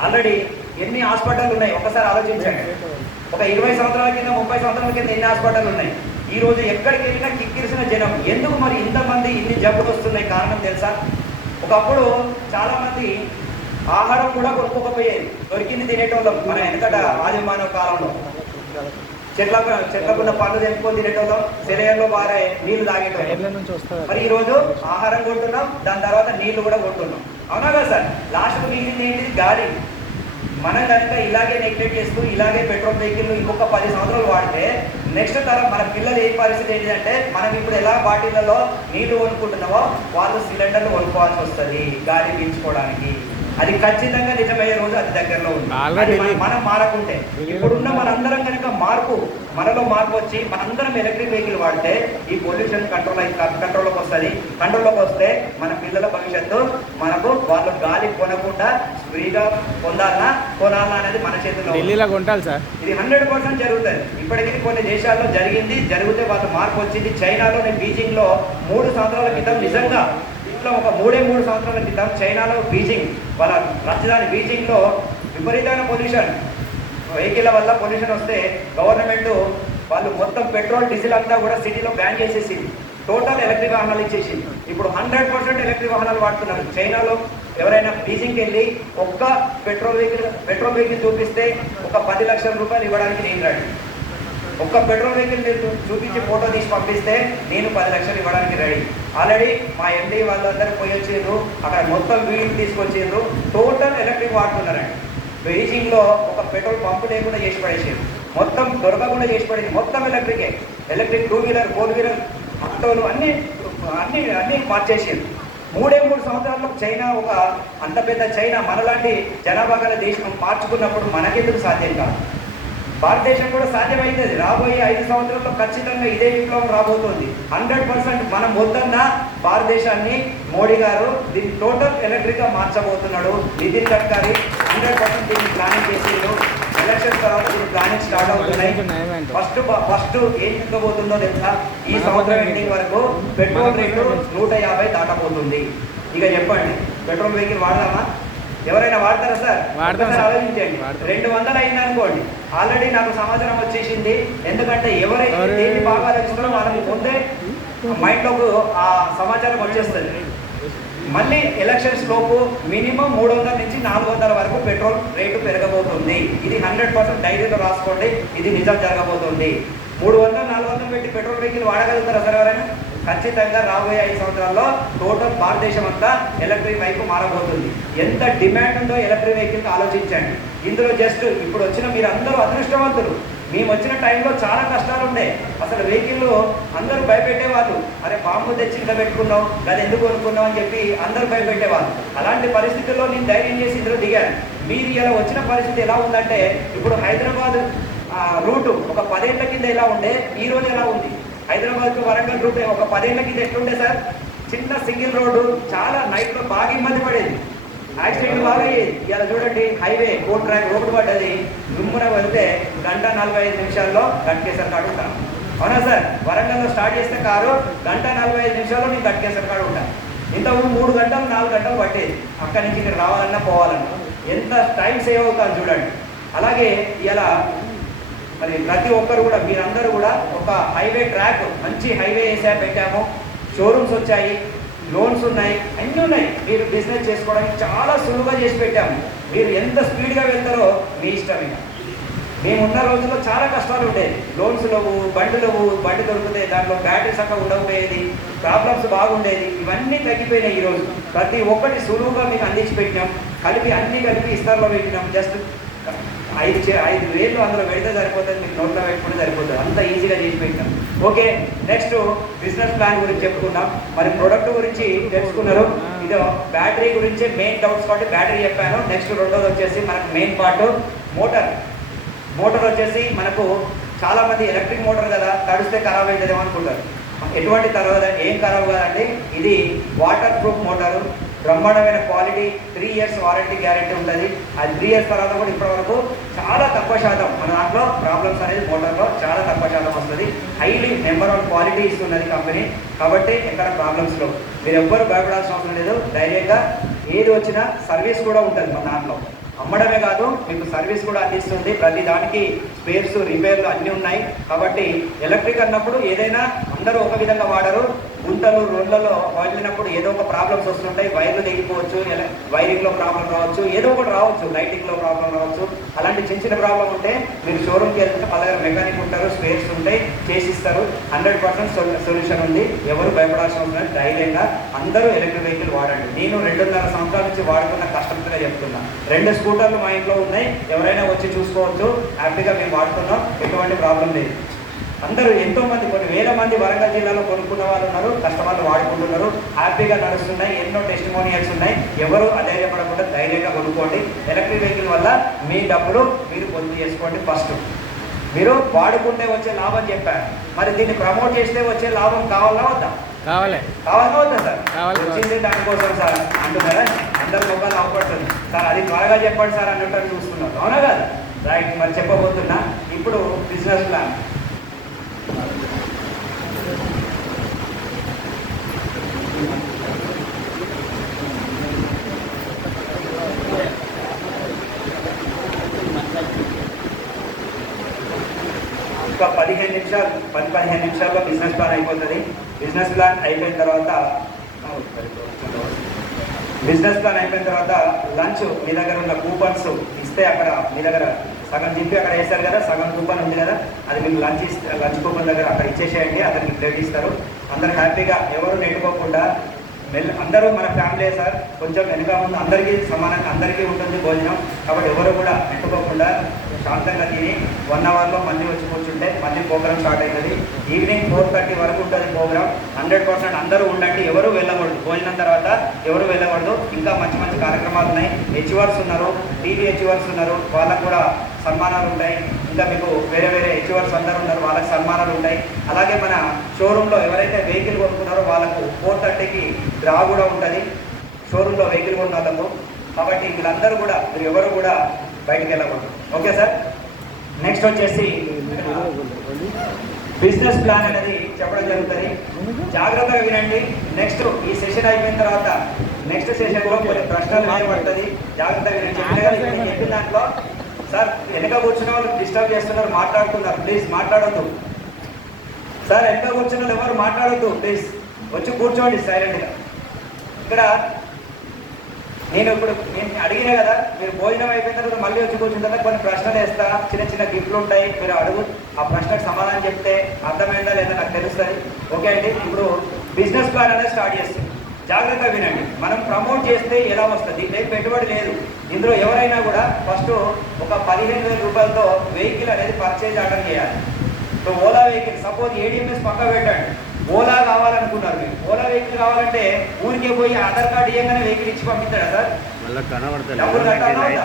ఆల్రెడీ ఎన్ని హాస్పిటల్ ఉన్నాయి ఒకసారి ఆలోచించండి. ఒక 20 సంవత్సరాల కింద 30 సంవత్సరాల కింద ఎన్ని హాస్పిటల్ ఉన్నాయి. ఈ రోజు ఎక్కడికి వెళ్ళినా కిక్కిరిసిన జనం. ఎందుకు మరి ఇంతమంది ఇన్ని జబ్బులు వస్తున్నాయి? కారణం తెలుసా? ఒకప్పుడు చాలామంది ఆహారం కూడా కొనుక్కోకపోయేది, దొరికింది తినేటోళ్ళం. మన వెనకట ఆదిమానవ కాలంలో చెట్లకున్న పండ్లు తెంపుకొని తినేటోళ్ళం, సెలయర్లో బారే నీళ్లు తాగేటోళ్ళం. మరి ఈరోజు ఆహారం కొంటున్నాం, దాని తర్వాత నీళ్లు కూడా కొంటున్నాం. అవునా కదా సార్? లాస్ట్కు మిగిలింది ఏంటిది? గాలి. మనం కనుక ఇలాగే నెగ్లెక్ట్ చేస్తూ ఇలాగే పెట్రోల్ వెహికల్ ఇంకొక 10 సంవత్సరాలు వాడితే నెక్స్ట్ తరం మన పిల్లలు ఏ పరిస్థితి ఏంటంటే, మనం ఇప్పుడు ఎలా బాటిళ్లలో నీళ్లు కొనుక్కుంటున్నామో వాళ్ళు సిలిండర్లు కొనుక్కోవాల్సి వస్తుంది గాలి పీల్చుకోవడానికి. అది ఖచ్చితంగా నిజమయ్యే రోజు అది దగ్గరలో ఉంది. మనం మారకుంటే, ఇప్పుడున్న మనందరం కనుక మనలో మార్పు వచ్చి మనందరం ఎలక్ట్రిక్ వెహికల్ వాడితే ఈ పొల్యూషన్ కంట్రోల్లోకి వస్తుంది. కంట్రోల్లోకి వస్తే మన పిల్లల భవిష్యత్తు మనకు వాళ్ళు గాలి కొనకుండా ఫ్రీగా కొనాలన్నా అనేది మన చేతుల్లో కొంటాలి సార్. ఇది 100% జరుగుతుంది. ఇప్పటికీ కొన్ని దేశాల్లో జరిగితే వాళ్ళ మార్పు వచ్చింది. చైనాలో నేను బీజింగ్లో 3 సంవత్సరాల క్రితం నిజంగా ఒక 3 సంవత్సరాల క్రితం చైనాలో బీజింగ్ వాళ్ళ రాజధాని బీజింగ్లో విపరీతమైన పొల్యూషన్, వెహికల్ వల్ల పొల్యూషన్ వస్తే గవర్నమెంట్ వాళ్ళు మొత్తం పెట్రోల్ డీజిల్ అంతా కూడా సిటీలో బ్యాన్ చేసేసింది. టోటల్ ఎలక్ట్రిక్ వాహనాలు ఇచ్చేసింది. ఇప్పుడు 100% ఎలక్ట్రిక్ వాహనాలు వాడుతున్నారు. చైనాలో ఎవరైనా బీజింగ్కి వెళ్ళి ఒక్క పెట్రోల్ వెహికల్ చూపిస్తే ఒక 10 లక్షల రూపాయలు ఇవ్వడానికి నేను రెడీ. ఒక్క పెట్రోల్ వెహికల్ చూపించి ఫోటో తీసి పంపిస్తే నేను 10 లక్షలు ఇవ్వడానికి రెడీ. ఆల్రెడీ మా ఎండీ వాళ్ళందరూ పోయి వచ్చిండ్రు, అక్కడ మొత్తం వీడియోలు తీసుకొచ్చిండ్రు. Total electric వాడుతున్నారండి. బీజింగ్లో ఒక పెట్రోల్ పంపు లేకుండా చేసి పడేసారు, మొత్తం దొరకకుండా చేసి పడేది. మొత్తం ఎలక్ట్రిక్ 2 వీలర్ 4 వీలర్ ఆటోలు అన్నీ మార్చేసారు. 3 సంవత్సరాల్లో చైనా అంత పెద్ద చైనా మనలాంటి జనాభా గల దేశం మార్చుకున్నప్పుడు మనకెందుకు సాధ్యం కాదు? భారతదేశం కూడా సాధ్యమవుతుంది. రాబోయే 5 సంవత్సరాల్లో ఖచ్చితంగా ఇదే విప్లవం రాబోతుంది. 100% మనం వద్దన్న భారతదేశాన్ని మోడీ గారు దీన్ని టోటల్ ఎలక్ట్రిక్గా మార్చబోతున్నాడు. నితిన్ గడ్కరీ 100% దీన్ని ప్లానింగ్ చేసిండు. ఎలక్షన్ తర్వాత దీన్ని ప్లానింగ్ స్టార్ట్ అవుతున్నాయి. ఫస్ట్ ఏం తీసుకోబోతుందో తెలుసా? ఈ సంవత్సరం ఎండింగ్ వరకు పెట్రోల్ రేటు 150 దాటబోతుంది. ఇక చెప్పండి, పెట్రోల్ వెహికల్ వాడదామా? ఎవరైనా వాడతారా సార్? ఆలోచించండి. 200 అయింది అనుకోండి, ఆల్రెడీ నాకు సమాచారం వచ్చేసింది. ఎందుకంటే ఎవరైతే దేన్ని బాగా ఆలోచిస్తున్నారో వాళ్ళకి ముందే మైండ్లోకి ఆ సమాచారం వచ్చేస్తుంది. మళ్ళీ ఎలక్షన్స్ లోపు మినిమం 300 నుంచి 400 వరకు పెట్రోల్ రేటు పెరగబోతుంది. ఇది 100% డైరీలో రాసుకోండి, ఇది నిజం జరగబోతుంది. 300-400 పెట్టి పెట్రోల్ వెహికల్ వాడగలుగుతారా సార్ ఎవరైనా? ఖచ్చితంగా రాబోయే 5 సంవత్సరాల్లో టోటల్ భారతదేశం అంతా ఎలక్ట్రిక్ వైపు మారబోతుంది. ఎంత డిమాండ్ ఉందో ఎలక్ట్రిక్ వెహికల్కి ఆలోచించండి. ఇందులో జస్ట్ ఇప్పుడు వచ్చిన మీరు అందరూ అదృష్టవంతులు. మేము వచ్చిన టైంలో చాలా కష్టాలు ఉండే. అసలు వెహికల్ అందరూ భయపెట్టేవాళ్ళు. అరే బాంబు తెచ్చి ఇంత పెట్టుకున్నాం, అది ఎందుకు కొనుక్కున్నాం అని చెప్పి అందరూ భయపెట్టేవాళ్ళు. అలాంటి పరిస్థితుల్లో నేను ధైర్యం చేసి ఇందులో దిగాను. మీరు ఇలా వచ్చిన పరిస్థితి ఎలా ఉందంటే, ఇప్పుడు హైదరాబాద్ రూటు ఒక 10 ఏళ్ల కింద ఎలా ఉండే, ఈ రోజు ఎలా ఉంది? హైదరాబాద్ టు వరంగల్ రూట్ ఒక 10 ఏళ్ల కింద ఎట్లుండే సార్? చిన్న సింగిల్ రోడ్డు, చాలా నైట్లో బాగా ఇబ్బంది పడేది, యాక్సిడెంట్ బాగా అయ్యేది. ఇలా చూడండి, హైవే 4 ట్రాక్ రోడ్డు పడ్డది. దుమ్మున వెళ్తే 1:45 నిమిషాల్లో గట్కేసర్ కాడు ఉంటాను. అవునా సార్? వరంగల్లో స్టార్ట్ చేస్తే కారు 1:45 నిమిషాల్లో నేను గట్కేసర్ కాడు ఉంటాను. ఇంతకు 3 గంటలు 4 గంటలు పట్టేది అక్కడి నుంచి ఇక్కడ రావాలన్నా పోవాలన్నా. ఎంత టైం సేవ్ అవుతాను చూడండి. అలాగే ఇలా మరి ప్రతి ఒక్కరు కూడా మీరందరూ కూడా ఒక హైవే ట్రాక్ మంచి హైవే వేసా పెట్టాము. షోరూమ్స్ వచ్చాయి, లోన్స్ ఉన్నాయి, అన్నీ ఉన్నాయి. మీరు బిజినెస్ చేసుకోవడానికి చాలా సులువుగా చేసి పెట్టాము. మీరు ఎంత స్పీడ్గా వెళ్తారో మీ ఇష్టం. ఇక మేమున్న రోజుల్లో చాలా కష్టాలు ఉండేది. లోన్స్ లేవు, బండి దొరికితే దాంట్లో బ్యాటరీ చక్కగా ఉండకపోయేది, ప్రాబ్లమ్స్ బాగుండేది. ఇవన్నీ తగ్గిపోయినాయి. ఈరోజు ప్రతి ఒక్కటి సులువుగా మీకు అందించి పెట్టినాం. అన్నీ కలిపి ఇస్తార్లో పెట్టినాం. జస్ట్ 5 వేలు అందులో పెడితే సరిపోతుంది, మీకు నోట్లో పెట్టుకుంటే సరిపోతుంది. అంత ఈజీగా చేసి పెట్టినాం. ఓకే, నెక్స్ట్ బిజినెస్ ప్లాన్ గురించి చెప్పుకున్నాం. మరి ప్రొడక్ట్ గురించి తెలుసుకున్నారు. ఇది బ్యాటరీ గురించి మెయిన్ డౌట్స్ కాబట్టి బ్యాటరీ చెప్పాను. నెక్స్ట్ రెండోది వచ్చేసి మనకు మెయిన్ పార్ట్ మోటార్ వచ్చేసి మనకు చాలామంది ఎలక్ట్రిక్ మోటార్ కదా, తడిస్తే ఖరాబ్ అవుతుందేమో అనుకుంటారు. ఎటువంటి తర్వాత ఏం ఖరాబ్ కాదండి, ఇది వాటర్ ప్రూఫ్ మోటారు, బ్రహ్మాండమైన క్వాలిటీ, 3 years వారంటీ గ్యారెంటీ ఉంటుంది. అది 3 years తర్వాత కూడా ఇప్పటివరకు చాలా తక్కువ శాతం మన దాంట్లో ప్రాబ్లమ్స్ అనేది మోటార్లో చాలా తక్కువ శాతం వస్తుంది. హైలీ నెంబర్ 1 క్వాలిటీ ఇస్తున్నది కంపెనీ. కాబట్టి ఎక్కడ ప్రాబ్లమ్స్ లేవు, మీరు ఎవ్వరు భయపడాల్సిన అవసరం లేదు. ధైర్యంగా ఏది వచ్చినా సర్వీస్ కూడా ఉంటుంది మన దాంట్లో. అమ్మడమే కాదు, మీకు సర్వీస్ కూడా అందిస్తుంది. ప్రతి దానికి స్పేర్స్, రిపేర్లు అన్నీ ఉన్నాయి. కాబట్టి ఎలక్ట్రిక్ అన్నప్పుడు ఏదైనా అందరూ ఒక విధంగా వాడరు. గుంటలు రోడ్లలో వెళ్ళినప్పుడు ఏదో ఒక ప్రాబ్లమ్స్ వస్తుంటాయి. వైర్లు తెగిపోవచ్చు, వైరింగ్లో ప్రాబ్లం రావచ్చు, ఏదో ఒకటి రావచ్చు, లైటింగ్లో ప్రాబ్లం రావచ్చు. అలాంటి చిన్న చిన్న ప్రాబ్లం ఉంటే మీరు షోరూమ్కి వెళ్తుంటే వాళ్ళ దగ్గర మెకానిక్ ఉంటారు, స్పేర్స్ ఉంటాయి, చేసిస్తారు. 100% సొల్యూషన్ ఉంది. ఎవరు భయపడాల్సిన అవసరం లేదు. ధైర్యంగా అందరూ ఎలక్ట్రిక్ వెహికల్ వాడండి. నేను 2.5 సంవత్సరాల నుంచి వాడుకున్న కస్టమర్గా చెప్తున్నా. 2 స్కూటర్లు మా ఇంట్లో ఉన్నాయి, ఎవరైనా వచ్చి చూసుకోవచ్చు. హ్యాపీగా మేము వాడుతున్నాం, ఎటువంటి ప్రాబ్లం లేదు. అందరూ ఎంతోమంది, కొన్ని వేల మంది వరంగల్ జిల్లాలో కొనుక్కున్న వాళ్ళు ఉన్నారు, కస్టమర్లు వాడుకుంటున్నారు, హ్యాపీగా నడుస్తున్నాయి. ఎన్నో టెస్టిమోనియల్స్ ఉన్నాయి. ఎవరు అధైర్యపడకుండా ధైర్యంగా కొనుక్కోండి. ఎలక్ట్రిక్ వెహికల్ వల్ల మీ డబ్బులు మీరు పొందు చేసుకోండి. ఫస్ట్ మీరు వాడుకుంటే వచ్చే లాభం చెప్పారు, మరి దీన్ని ప్రమోట్ చేస్తే వచ్చే లాభం కావాలా వద్దా? కావాలా వద్దా సార్? వచ్చింది దానికోసం సార్ అంటున్నారా? అందరు మొక్కలు అవపడుతుంది సార్, అది త్వరగా చెప్పండి సార్ అన్నట్టు చూస్తున్నారు. అవునా కదా? రైట్. మరి చెప్పబోతున్నా ఇప్పుడు బిజినెస్ ప్లాన్. ఒక 15 నిమిషాలు 10-15 నిమిషాల్లో బిజినెస్ ప్లాన్ అయిపోతుంది. బిజినెస్ ప్లాన్ అయిపోయిన తర్వాత లంచ్ మీ దగ్గర ఉన్న కూపన్స్ ఇస్తే అక్కడ మీ దగ్గర సగం చింపి అక్కడ వేస్తారు కదా, సగం కూపన్ ఉంది కదా, అది మీకు లంచ్ కూపన్ దగ్గర అక్కడ ఇచ్చేసేయండి. అతనికి ప్లేట్ ఇస్తారు. అందరు హ్యాపీగా, ఎవరు నెట్టుకోకుండా అందరూ మన ఫ్యామిలీ సార్, కొంచెం వెనుక ముందు అందరికీ సమానంగా అందరికీ ఉంటుంది భోజనం. కాబట్టి ఎవరు కూడా నెట్టుకోకుండా శాంతంగా తిని 1 అవర్లో మళ్ళీ వచ్చి కూర్చుంటే మళ్ళీ ప్రోగ్రామ్ స్టార్ట్ అవుతుంది. ఈవినింగ్ 4:30 వరకు ఉంటుంది ప్రోగ్రామ్. 100% అందరూ ఉండండి, ఎవరు వెళ్ళకూడదు. భోజనం తర్వాత ఎవరు వెళ్ళకూడదు. ఇంకా మంచి మంచి కార్యక్రమాలు ఉన్నాయి. హెచ్వర్స్ ఉన్నారు, టీవీ హెచ్వర్స్ ఉన్నారు, వాళ్ళకు కూడా సన్మానాలు ఉంటాయి. ఇంకా మీకు వేరే వేరే హెచ్వర్స్ అందరూ ఉన్నారు, వాళ్ళకి సన్మానాలు ఉంటాయి. అలాగే మన షోరూంలో ఎవరైతే వెహికల్ కొనుక్కున్నారో వాళ్ళకు 4:30కి డ్రా కూడా ఉంటుంది షోరూంలో వెహికల్ కొన్న వాళ్ళకు. కాబట్టి వీళ్ళందరూ కూడా, మీరు ఎవరు కూడా బయటికి వెళ్ళకూడదు. Okay sir? నెక్స్ట్ వచ్చేసి బిజినెస్ ప్లాన్ అనేది చెప్పడం జరుగుతుంది. జాగ్రత్తగా వినండి. నెక్స్ట్ ఈ సెషన్ అయిపోయిన తర్వాత నెక్స్ట్ సెషన్లో కొన్ని ప్రశ్నలు పడుతుంది. జాగ్రత్తగా వినండి. చెప్పిన దాంట్లో సార్ వెనక కూర్చున్న వాళ్ళు డిస్టర్బ్ చేస్తున్నారు, మాట్లాడుతున్నారు. ప్లీజ్ మాట్లాడొద్దు సార్. వెనక కూర్చున్న వాళ్ళు ఎవరు మాట్లాడొద్దు ప్లీజ్. వచ్చి కూర్చోండి సైలెంట్గా. ఇక్కడ నేను అడిగినా కదా, మీరు భోజనం అయిపోయిన తర్వాత మళ్ళీ వచ్చి కూర్చున్న తర్వాత కొన్ని ప్రశ్నలు వేస్తా, చిన్న చిన్న గిఫ్ట్లు ఉంటాయి. మీరు అడుగు, ఆ ప్రశ్నకు సమాధానం చెప్తే అర్థమైందా లేదా నాకు తెలుస్తుంది. ఓకే అండి? ఇప్పుడు బిజినెస్ ప్లాన్ అనేది స్టార్ట్ చేస్తుంది. జాగ్రత్తగా వినండి. మనం ప్రమోట్ చేస్తే ఎలా వస్తుంది? దీంట్లో పెట్టుబడి లేదు. ఇందులో ఎవరైనా కూడా ఫస్ట్ ఒక 15,000 రూపాయలతో వెహికల్ అనేది పర్చేజ్ ఆర్డర్ చేయాలి. So Ola vehicle suppose ADMS పక్క పెట్టండి. ఓలా కావాలనుకున్నారు, మీరు ఓలా వెహికల్ కావాలంటే ఊరికే పోయి ఆధార్ కార్డు ఇవ్వగానే వెహికల్ ఇచ్చి పంపిస్తాడా సార్? డబ్బులు కట్టాలా?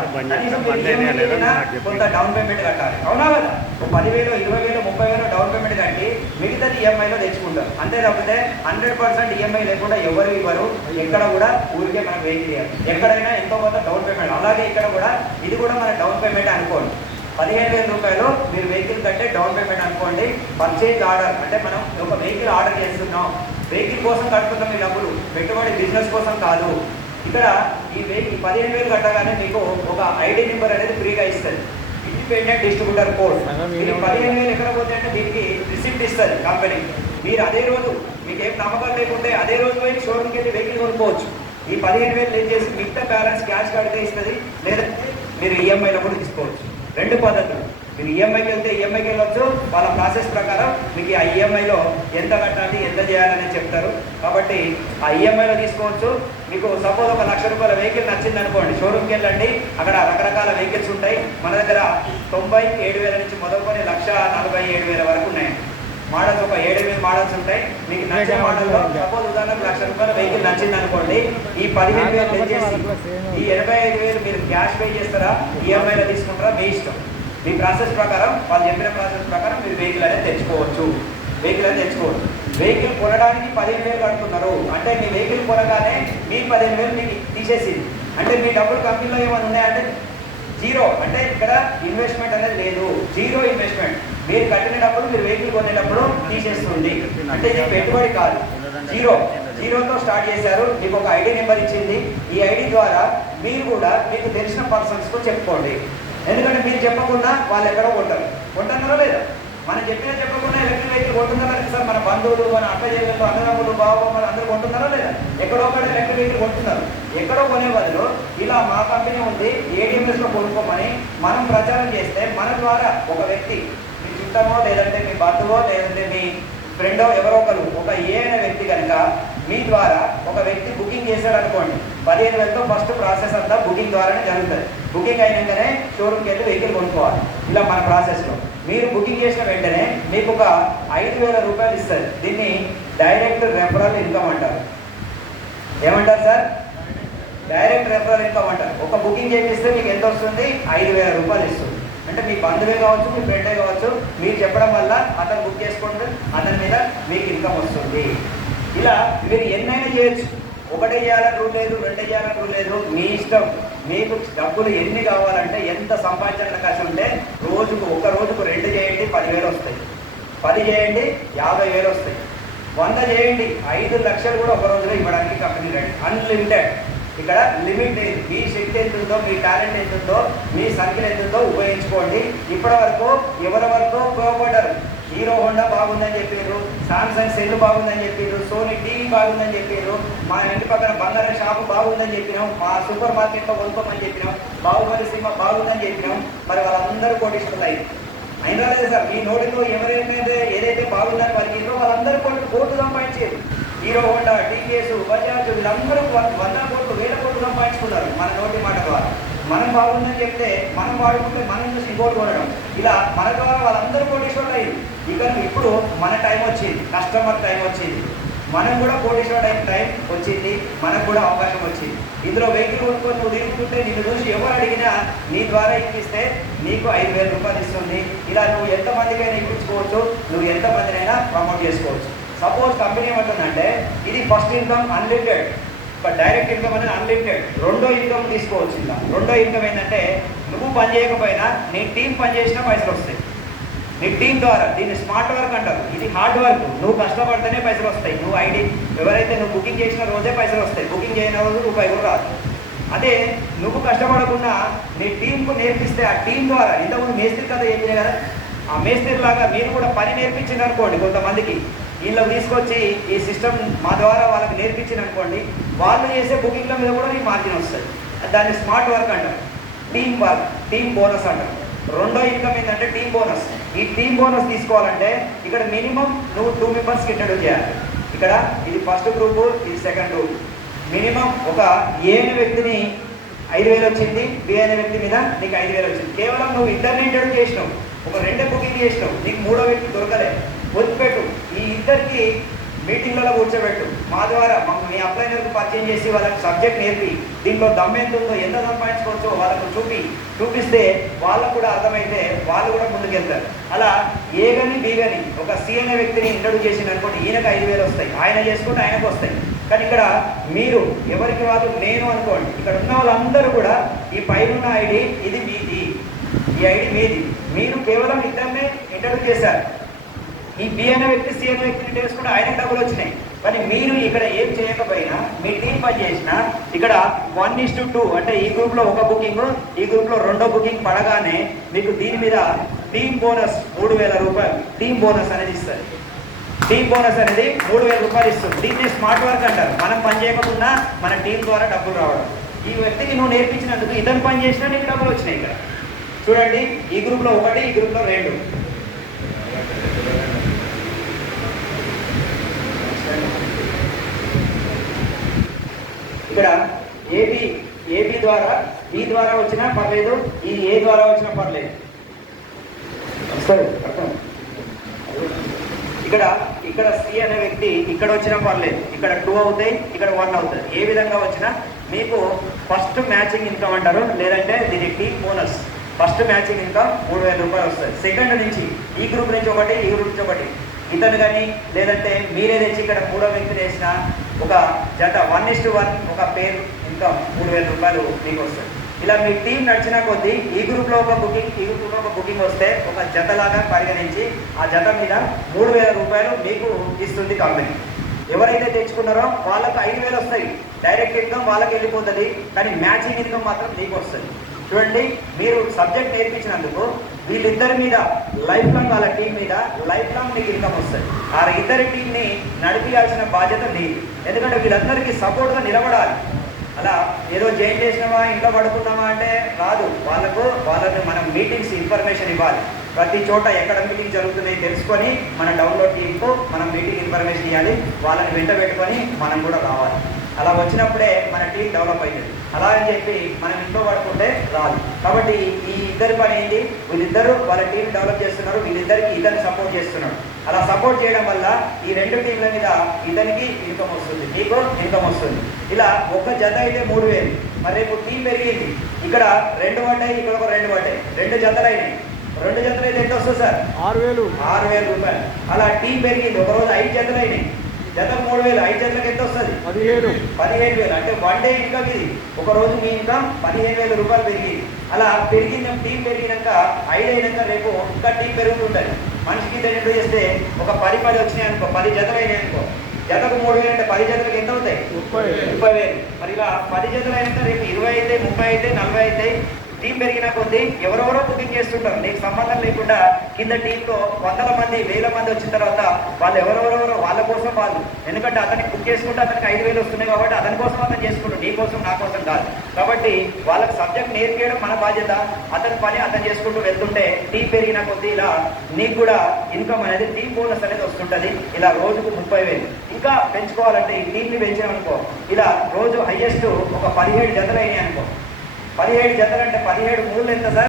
కొంత డౌన్ పేమెంట్ కట్టాలి. అవునా కదా? 10,000, 20,000, 30,000 డౌన్ పేమెంట్ కట్టి మిగతాది EMIలో తెచ్చుకుంటారు. అంతే తప్పితే 100% EMI లేకుండా ఎవరు ఇవ్వరు. ఎక్కడ కూడా ఊరికే మనకు వెహికల్ ఇవ్వాలి. ఎక్కడైనా ఎంతో కొంత డౌన్ పేమెంట్. అలాగే ఇక్కడ కూడా ఇది కూడా మన డౌన్ పేమెంట్ అనుకోండి. 15,000 రూపాయలు మీరు వెహికల్ కట్టే డౌన్ పేమెంట్ అనుకోండి. పర్చేజ్ ఆర్డర్ అంటే మనం ఒక వెహికల్ ఆర్డర్ చేస్తున్నాం, వెహికల్ కోసం కట్టుకున్నాం ఈ డబ్బులు, పెట్టుబడి బిజినెస్ కోసం కాదు. ఇక్కడ ఈ 15,000 కట్టగానే మీకు ఒక ID నెంబర్ అనేది ఫ్రీగా ఇస్తుంది, ఇండిపెండెంట్ డిస్ట్రిబ్యూటర్ కోడ్. 15,000 ఎక్కడ పోతే అంటే దీనికి రిసిప్ట్ ఇస్తుంది కంపెనీ. మీరు అదే రోజు మీకు ఏం నమ్మకం లేకుంటే అదే రోజు పోయి షోరూమ్కి వెళ్ళి వెహికల్ కొనుక్కోవచ్చు. ఈ 15,000 ఏం చేసి మిగతా బ్యాలెన్స్ క్యాష్ కడితే ఇస్తుంది, లేదంటే మీరు EMIలో కూడా తీసుకోవచ్చు. 2 పద్ధతులు. మీరు EMIకి వెళ్తే EMIకి వెళ్ళొచ్చు. వాళ్ళ ప్రాసెస్ ప్రకారం మీకు ఆ EMIలో ఎంత కట్టాలి, ఎంత చేయాలని చెప్తారు. కాబట్టి ఆ EMIలో తీసుకోవచ్చు. మీకు సపోజ్ ఒక 1,00,000 రూపాయల వెహికల్ నచ్చింది అనుకోండి, షోరూమ్కి వెళ్ళండి. అక్కడ రకరకాల వెహికల్స్ ఉంటాయి. మన దగ్గర 97,000 నుంచి మొదలుకొని 1,47,000 వరకు ఉన్నాయి మోడల్స్. ఒక 7,000 మోడల్స్ ఉంటాయి. మీకు నచ్చిన మోడల్లో సపోజ్ ఉదాహరణకు 1,00,000 రూపాయల వెహికల్ నచ్చింది అనుకోండి, ఈ 15,000 పే చేసి ఈ 85,000 మీరు క్యాష్ పే చేస్తారా, EMIలో తీసుకుంటారా, మీ ఇష్టం. మీ ప్రాసెస్ ప్రకారం, వాళ్ళు చెప్పిన ప్రాసెస్ ప్రకారం మీరు వెహికల్ అనేది తెచ్చుకోవచ్చు. వెహికల్ కొనడానికి 15,000 కడుతున్నారు అంటే మీ వెహికల్ కొనగానే మీ 15,000 మీకు తీసేసింది అంటే మీ డబ్బులు కంపెనీలో ఏమైనా ఉన్నాయంటే జీరో. అంటే ఇక్కడ ఇన్వెస్ట్మెంట్ అనేది లేదు, జీరో ఇన్వెస్ట్మెంట్. మీరు కట్టిన డబ్బులు మీరు వెహికల్ కొనేటప్పుడు తీసేస్తుంది అంటే ఇది పెట్టుబడి కాదు. జీరోతో స్టార్ట్ చేశారు. మీకు ఒక ఐడి నెంబర్ ఇచ్చింది. ఈ ఐడి ద్వారా మీరు కూడా మీకు తెలిసిన పర్సన్స్కు చెప్పుకోండి. ఎందుకంటే మీరు చెప్పకుండా వాళ్ళు ఎక్కడో కొంటున్నారో లేదా, మనం చెప్పకుండా ఎలక్ట్రిక్ వెహికల్ కొంటున్నారా లేదా సార్? మన బంధువులు, మన అక్క చెల్లెళ్ళు, అన్నదమ్ములు, బావమ్మలు అందరూ కొంటున్నారో లేదా? ఎక్కడో ఒకటి ఎలక్ట్రిక్ వెహికల్ కొంటున్నారు. ఎక్కడో కొనే బదులు ఇలా మా కంపెనీ ఉంది ADMSలో కొనుక్కోమని మనం ప్రచారం చేస్తే మన ద్వారా ఒక వ్యక్తి, మీ చుట్టమో లేదంటే మీ బంధువో లేదంటే మీ ఫ్రెండో ఎవరో ఒకరు, ఒక అయిన వ్యక్తి కనుక మీ ద్వారా ఒక వ్యక్తి బుకింగ్ చేశాడు అనుకోండి, 15,000తో ఫస్ట్ ప్రాసెస్ అంతా బుకింగ్ ద్వారానే జరుగుతుంది. బుకింగ్ అయినాకనే షోరూమ్కి వెళ్ళి వెహికల్ కొనుక్కోవాలి. ఇలా మన ప్రాసెస్లో మీరు బుకింగ్ చేసిన వెంటనే మీకు ఒక 5,000 రూపాయలు ఇస్తారు. దీన్ని డైరెక్ట్ రెఫరల్ ఇన్కమ్ అంటారు. ఏమంటారు సార్? డైరెక్ట్ రెఫరల్ ఇన్కమ్ అంటారు. ఒక బుకింగ్ చేపిస్తే మీకు ఎంత వస్తుంది? 5,000 రూపాయలు ఇస్తుంది. అంటే మీ బంధువే కావచ్చు, మీ ఫ్రెండే కావచ్చు, మీరు చెప్పడం వల్ల అతను బుక్ చేసుకుంటే అతని మీద మీకు ఇన్కమ్ వస్తుంది. ఇలా మీరు ఎన్నైనా చేయొచ్చు. ఒకటే చేయాలని రూల్ లేదు, రెండే చేయాలని రూల్ లేదు, మీ ఇష్టం. మీకు డబ్బులు ఎన్ని కావాలంటే, ఎంత సంపాదించాలని ఖర్చు ఉంటే ఒక రోజుకు 2 చేయండి 10,000 వస్తాయి, 10 చేయండి 50,000 వస్తాయి, 100 చేయండి 5 లక్షలు కూడా ఒక రోజులో ఇవ్వడానికి కంపెనీ రెడీ. అన్లిమిటెడ్. ఇక్కడ లిమిట్ లేదు. మీ శక్తి ఎంత ఉందో, మీ టాలెంట్ ఎంత ఉందో, మీ సర్కిల్ ఎంత ఉందో ఉపయోగించుకోండి. ఇప్పటి వరకు ఎవరి వరకు ఉపయోగపడ్డారు? హీరో హోండా బాగుందని చెప్పారు, సామ్సంగ్ సెల్ బాగుందని చెప్పారు, సోనీ టీవీ బాగుందని చెప్పారు, మా ఇంటి పక్కన బంగారం షాపు బాగుందని చెప్పినాం, మా సూపర్ మార్కెట్లో కొనుక్కోమని చెప్పినాం, బాహుబలి సినిమా బాగుందని చెప్పినాం. మరి వాళ్ళందరూ కోటీశ్వరులు అయినా లేదు సార్. మీ నోటితో ఎవరైతే ఏదైతే బాగుందని పలికిందో వాళ్ళందరూ కోట్లు సంపాదించారు. హీరో హోండా, టీవీఎస్, బజాజ్ వీళ్ళందరూ 100 కోట్లు 1000 కోట్లు సంపాదించుకున్నారు మన నోటి మాట ద్వారా. మనం బాగుందని చెప్తే మనం వాడుకుంటే మనం చూసి ఇంకోటి కొనడం, ఇలా మన ద్వారా వాళ్ళందరూ కోటీశ్వరులు అయ్యింది. ఇప్పుడు మన టైం వచ్చింది, కస్టమర్ టైం వచ్చింది, మనం కూడా కోటీశ్వరుడు అయిన టైం వచ్చింది, మనకు కూడా అవకాశం వచ్చింది. ఇందులో వెహికల్ కొనుక్కొని నువ్వు తిరుగుతుంటే నిన్ను చూసి ఎవరు అడిగినా నీ ద్వారా ఇప్పిస్తే నీకు 5,000 రూపాయలు ఇస్తుంది. ఇలా నువ్వు ఎంతమందికైనా ఇప్పించుకోవచ్చు, నువ్వు ఎంతమందినైనా ప్రమోట్ చేసుకోవచ్చు. సపోజ్ కంపెనీ ఏమంటుందంటే ఇది first income unlimited, direct income అనేది అన్లిమిటెడ్. రెండో ఇన్కమ్ తీసుకోవచ్చు. ఇలా రెండో ఇన్కమ్ ఏంటంటే నువ్వు పని చేయకపోయినా నీ టీం పని చేసినా పైసలు వస్తాయి. నీ టీం ద్వారా, దీన్ని స్మార్ట్ వర్క్ అంటారు. ఇది హార్డ్ వర్క్. నువ్వు కష్టపడితేనే పైసలు వస్తాయి. నువ్వు ఎవరైతే నువ్వు బుకింగ్ చేసిన రోజే పైసలు వస్తాయి, బుకింగ్ చేయని రోజు రూపాయి కూడా రాదు. అదే నువ్వు కష్టపడకుండా నీ టీంకు నేర్పిస్తే ఆ టీం ద్వారా, ఇంతకుముందు మేస్త్రి కథ చెప్పినా కదా, ఆ మేస్త్రి లాగా మీరు కూడా పని నేర్పించింది అనుకోండి కొంతమందికి, వీళ్ళకి తీసుకొచ్చి ఈ సిస్టమ్ మా ద్వారా వాళ్ళకి నేర్పించింది అనుకోండి, వాళ్ళు చేసే బుకింగ్ల మీద కూడా మీకు మార్జిన్ వస్తుంది. దాన్ని స్మార్ట్ వర్క్ అంటారు. టీం వర్క్, టీం బోనస్ అంటారు. రెండో ఇన్కమ్ ఏంటంటే టీం బోనస్. ఈ టీం బోనస్ తీసుకోవాలంటే ఇక్కడ మినిమం నువ్వు 2 మెంబర్స్కి ఇంట్రడ్యూస్ చేయాలి. ఇక్కడ ఇది ఫస్ట్ గ్రూపు, ఇది సెకండ్ గ్రూప్. మినిమం ఒక ఏ అనే వ్యక్తిని 5,000 వచ్చింది, బి అనే వ్యక్తి మీద నీకు 5,000 వచ్చింది. కేవలం నువ్వు ఇద్దరిని ఇంట్రడ్యూస్ చేసినావు, ఒక 2 బుకింగ్ చేసినావు, నీకు 3వ వ్యక్తి దొరకలే, వదిలిపెట్టు. ఈ ఇద్దరికి మీటింగ్లలో కూర్చోబెట్టు. మా ద్వారా మీ అప్లైనర్కి పరిచయం చేసి వాళ్ళకి సబ్జెక్ట్ నేర్పి, దీంట్లో దమ్మెంత ఉందో, ఎంత సంపాదించుకోవచ్చో వాళ్ళకు చూపిస్తే వాళ్ళకు కూడా అర్థమైతే వాళ్ళు కూడా ముందుకెళ్తారు. అలా ఏ కానీ బి కానీ ఒక సి అనే వ్యక్తిని ఇంట్రడ్యూస్ చేసిన అనుకోండి, ఈయనకు 5,000 వస్తాయి, ఆయన చేసుకుంటే ఆయనకు వస్తాయి. కానీ ఇక్కడ మీరు ఎవరికి వాళ్ళు నేను అనుకోండి, ఇక్కడ ఉన్న వాళ్ళందరూ కూడా ఈ పైన ఐడి ఇది మీది, ఈ ఐడి మీది. మీరు కేవలం ఇద్దరినే ఇంట్రడ్యూస్ చేశారు. ఈ బి అనే వ్యక్తి సి అనే వ్యక్తిని తెలుసుకుంటే ఆయనకు డబ్బులు వచ్చినాయి. కానీ మీరు ఇక్కడ ఏం చేయకపోయినా, మీ టీం పని చేసినా, ఇక్కడ 1:2 అంటే ఈ గ్రూప్లో ఒక బుకింగ్, ఈ గ్రూప్లో 2వ బుకింగ్ పడగానే మీకు దీని మీద టీం బోనస్ 3,000 రూపాయలు టీం బోనస్ అనేది ఇస్తారు. టీం బోనస్ అనేది 3,000 రూపాయలు ఇస్తుంది. దీన్ని స్మార్ట్ వర్క్ అంటారు. మనం పని చేయకుండా మన టీం ద్వారా డబ్బులు రావడం. ఈ వ్యక్తికి నువ్వు నేర్పించినందుకు ఇతను పని చేసినా నీకు డబ్బులు వచ్చినాయి. ఇక్కడ చూడండి, ఈ గ్రూప్లో 1, ఈ గ్రూప్లో 2. ఇక్కడ ఏబి ద్వారా బి ద్వారా వచ్చినా పర్లేదు, ఈ ఏ ద్వారా వచ్చినా పర్లేదు. అర్థం? ఇక్కడ సి అనే వ్యక్తి ఇక్కడ వచ్చినా పర్లేదు, ఇక్కడ 2 అవుతాయి, ఇక్కడ 1 అవుతుంది. ఏ విధంగా వచ్చినా మీకు ఫస్ట్ మ్యాచింగ్ ఇన్కమ్ అంటారు, లేదంటే దీని team bonus. First matching income 3,000 రూపాయలు వస్తుంది. సెకండ్ నుంచి ఈ గ్రూప్ నుంచి ఒకటి, ఈ గ్రూప్ నుంచి ఒకటి, ఇతను కానీ లేదంటే మీరే తెచ్చి ఇక్కడ మూడో వ్యక్తి వేసిన ఒక జత 1:1 ఒక పేరు ఇన్కమ్ 3,000 రూపాయలు మీకు వస్తుంది. ఇలా మీ టీం నడిచిన కొద్దీ ఈ గ్రూప్లో ఒక బుకింగ్, ఈ గ్రూప్లో ఒక బుకింగ్ వస్తే ఒక జతలాగా పరిగణించి ఆ జత మీద 3,000 రూపాయలు మీకు ఇస్తుంది కంపెనీ. ఎవరైతే తెచ్చుకున్నారో వాళ్ళకు 5,000 వస్తాయి, డైరెక్ట్ ఇన్కమ్ వాళ్ళకి వెళ్ళిపోతుంది, కానీ మ్యాచింగ్ ఇన్కమ్ మాత్రం మీకు వస్తుంది. చూడండి, మీరు సబ్జెక్ట్ నేర్పించినందుకు వీళ్ళిద్దరి మీద లైఫ్ లాంగ్, వాళ్ళ టీం మీద లైఫ్ లాంగ్ మీకు ఇన్కమ్ వస్తుంది. ఆ ఇద్దరి టీంని నడిపించాల్సిన బాధ్యత నీకు, ఎందుకంటే వీళ్ళందరికీ సపోర్ట్గా నిలబడాలి. అలా ఏదో జాయిన్ చేసినామా ఇంట్లో పడుకున్నామా అంటే రాదు. వాళ్ళని మనం మీటింగ్స్ ఇన్ఫర్మేషన్ ఇవ్వాలి. ప్రతి చోట ఎక్కడ మీటింగ్ జరుగుతున్నాయి తెలుసుకొని మన డౌన్లోడ్ టీంకు మనం మీటింగ్ ఇన్ఫర్మేషన్ ఇవ్వాలి. వాళ్ళని వెంట పెట్టుకొని మనం కూడా రావాలి. అలా వచ్చినప్పుడే మన టీం డెవలప్ అవుతుంది. అలా అని చెప్పి మనం ఇంట్లో పడుకుంటే రాదు. కాబట్టి ఈ ఇద్దరి పని ఏంటి, వీళ్ళిద్దరూ వాళ్ళ టీం డెవలప్ చేస్తున్నారు, వీళ్ళిద్దరికి ఇతన్ని సపోర్ట్ చేస్తున్నాడు. అలా సపోర్ట్ చేయడం వల్ల ఈ రెండు టీంల మీద ఇతనికి ఇన్కమ్ వస్తుంది, మీకు ఇన్కమ్ వస్తుంది. ఇలా ఒక జత అయితే 3,000, మరి రేపు టీం పెరిగింది, ఇక్కడ 2 పడ్డాయి, ఇక్కడ ఒక 2 పడ్డాయి, 2 జతలు అయినాయి. 2 జతలు అయితే ఎంత వస్తుంది సార్? 6,000 రూపాయలు. అలా టీం పెరిగింది, ఒకరోజు 5 జతలు అయినాయి, జతకు 3,000, 5 జతలకు ఎంత వస్తుంది? 17,000. అంటే 1 డే ఇన్కమ్ ఇది. ఒక రోజు మీ ఇన్కమ్ 15,000 రూపాయలు పెరిగింది. అలా పెరిగిన టీం పెరిగినాక 5 అయినాక రేపు ఇంకా టీం పెరుగుతుంటుంది. మనిషికి రెండు చేస్తే ఒక 10 వచ్చినాయి అనుకో, 10 జతలు అయినాయి అనుకో, జతకు 3,000 అంటే 10 జతలకు ఎంత అవుతాయి? 30,000. మరి ఇలా 10 జతలు అయినాక రేపు 20 అయితే, 30 అయితే, 40 అయితే. టీం పెరిగిన కొద్దీ ఎవరెవరో బుకింగ్ చేస్తుంటారు, నీకు సంబంధం లేకుండా. కింద టీంలో 100 మంది 1000 మంది వచ్చిన తర్వాత వాళ్ళు ఎవరెవరెవరో వాళ్ళ కోసం వాళ్ళు, ఎందుకంటే అతనికి బుక్ చేసుకుంటే అతనికి 5,000 వస్తున్నాయి కాబట్టి అతని కోసం అతను చేసుకుంటాడు, నీ కోసం నా కోసం కాదు. కాబట్టి వాళ్ళకి సబ్జెక్ట్ నేర్పించడం మన బాధ్యత. అతని పని అతను చేసుకుంటూ వెళ్తుంటే టీం పెరిగిన కొద్దీ ఇలా నీకు కూడా ఇన్కమ్ అనేది, టీం బోనస్ అనేది వస్తుంటుంది. ఇలా రోజుకు 30,000. ఇంకా పెంచుకోవాలంటే ఈ టీంని పెంచామనుకో, ఇలా రోజు హైయెస్ట్ ఒక 17 జతలు అయినాయి అనుకో. 17 జతలు అంటే 17 3 ఎంత సార్?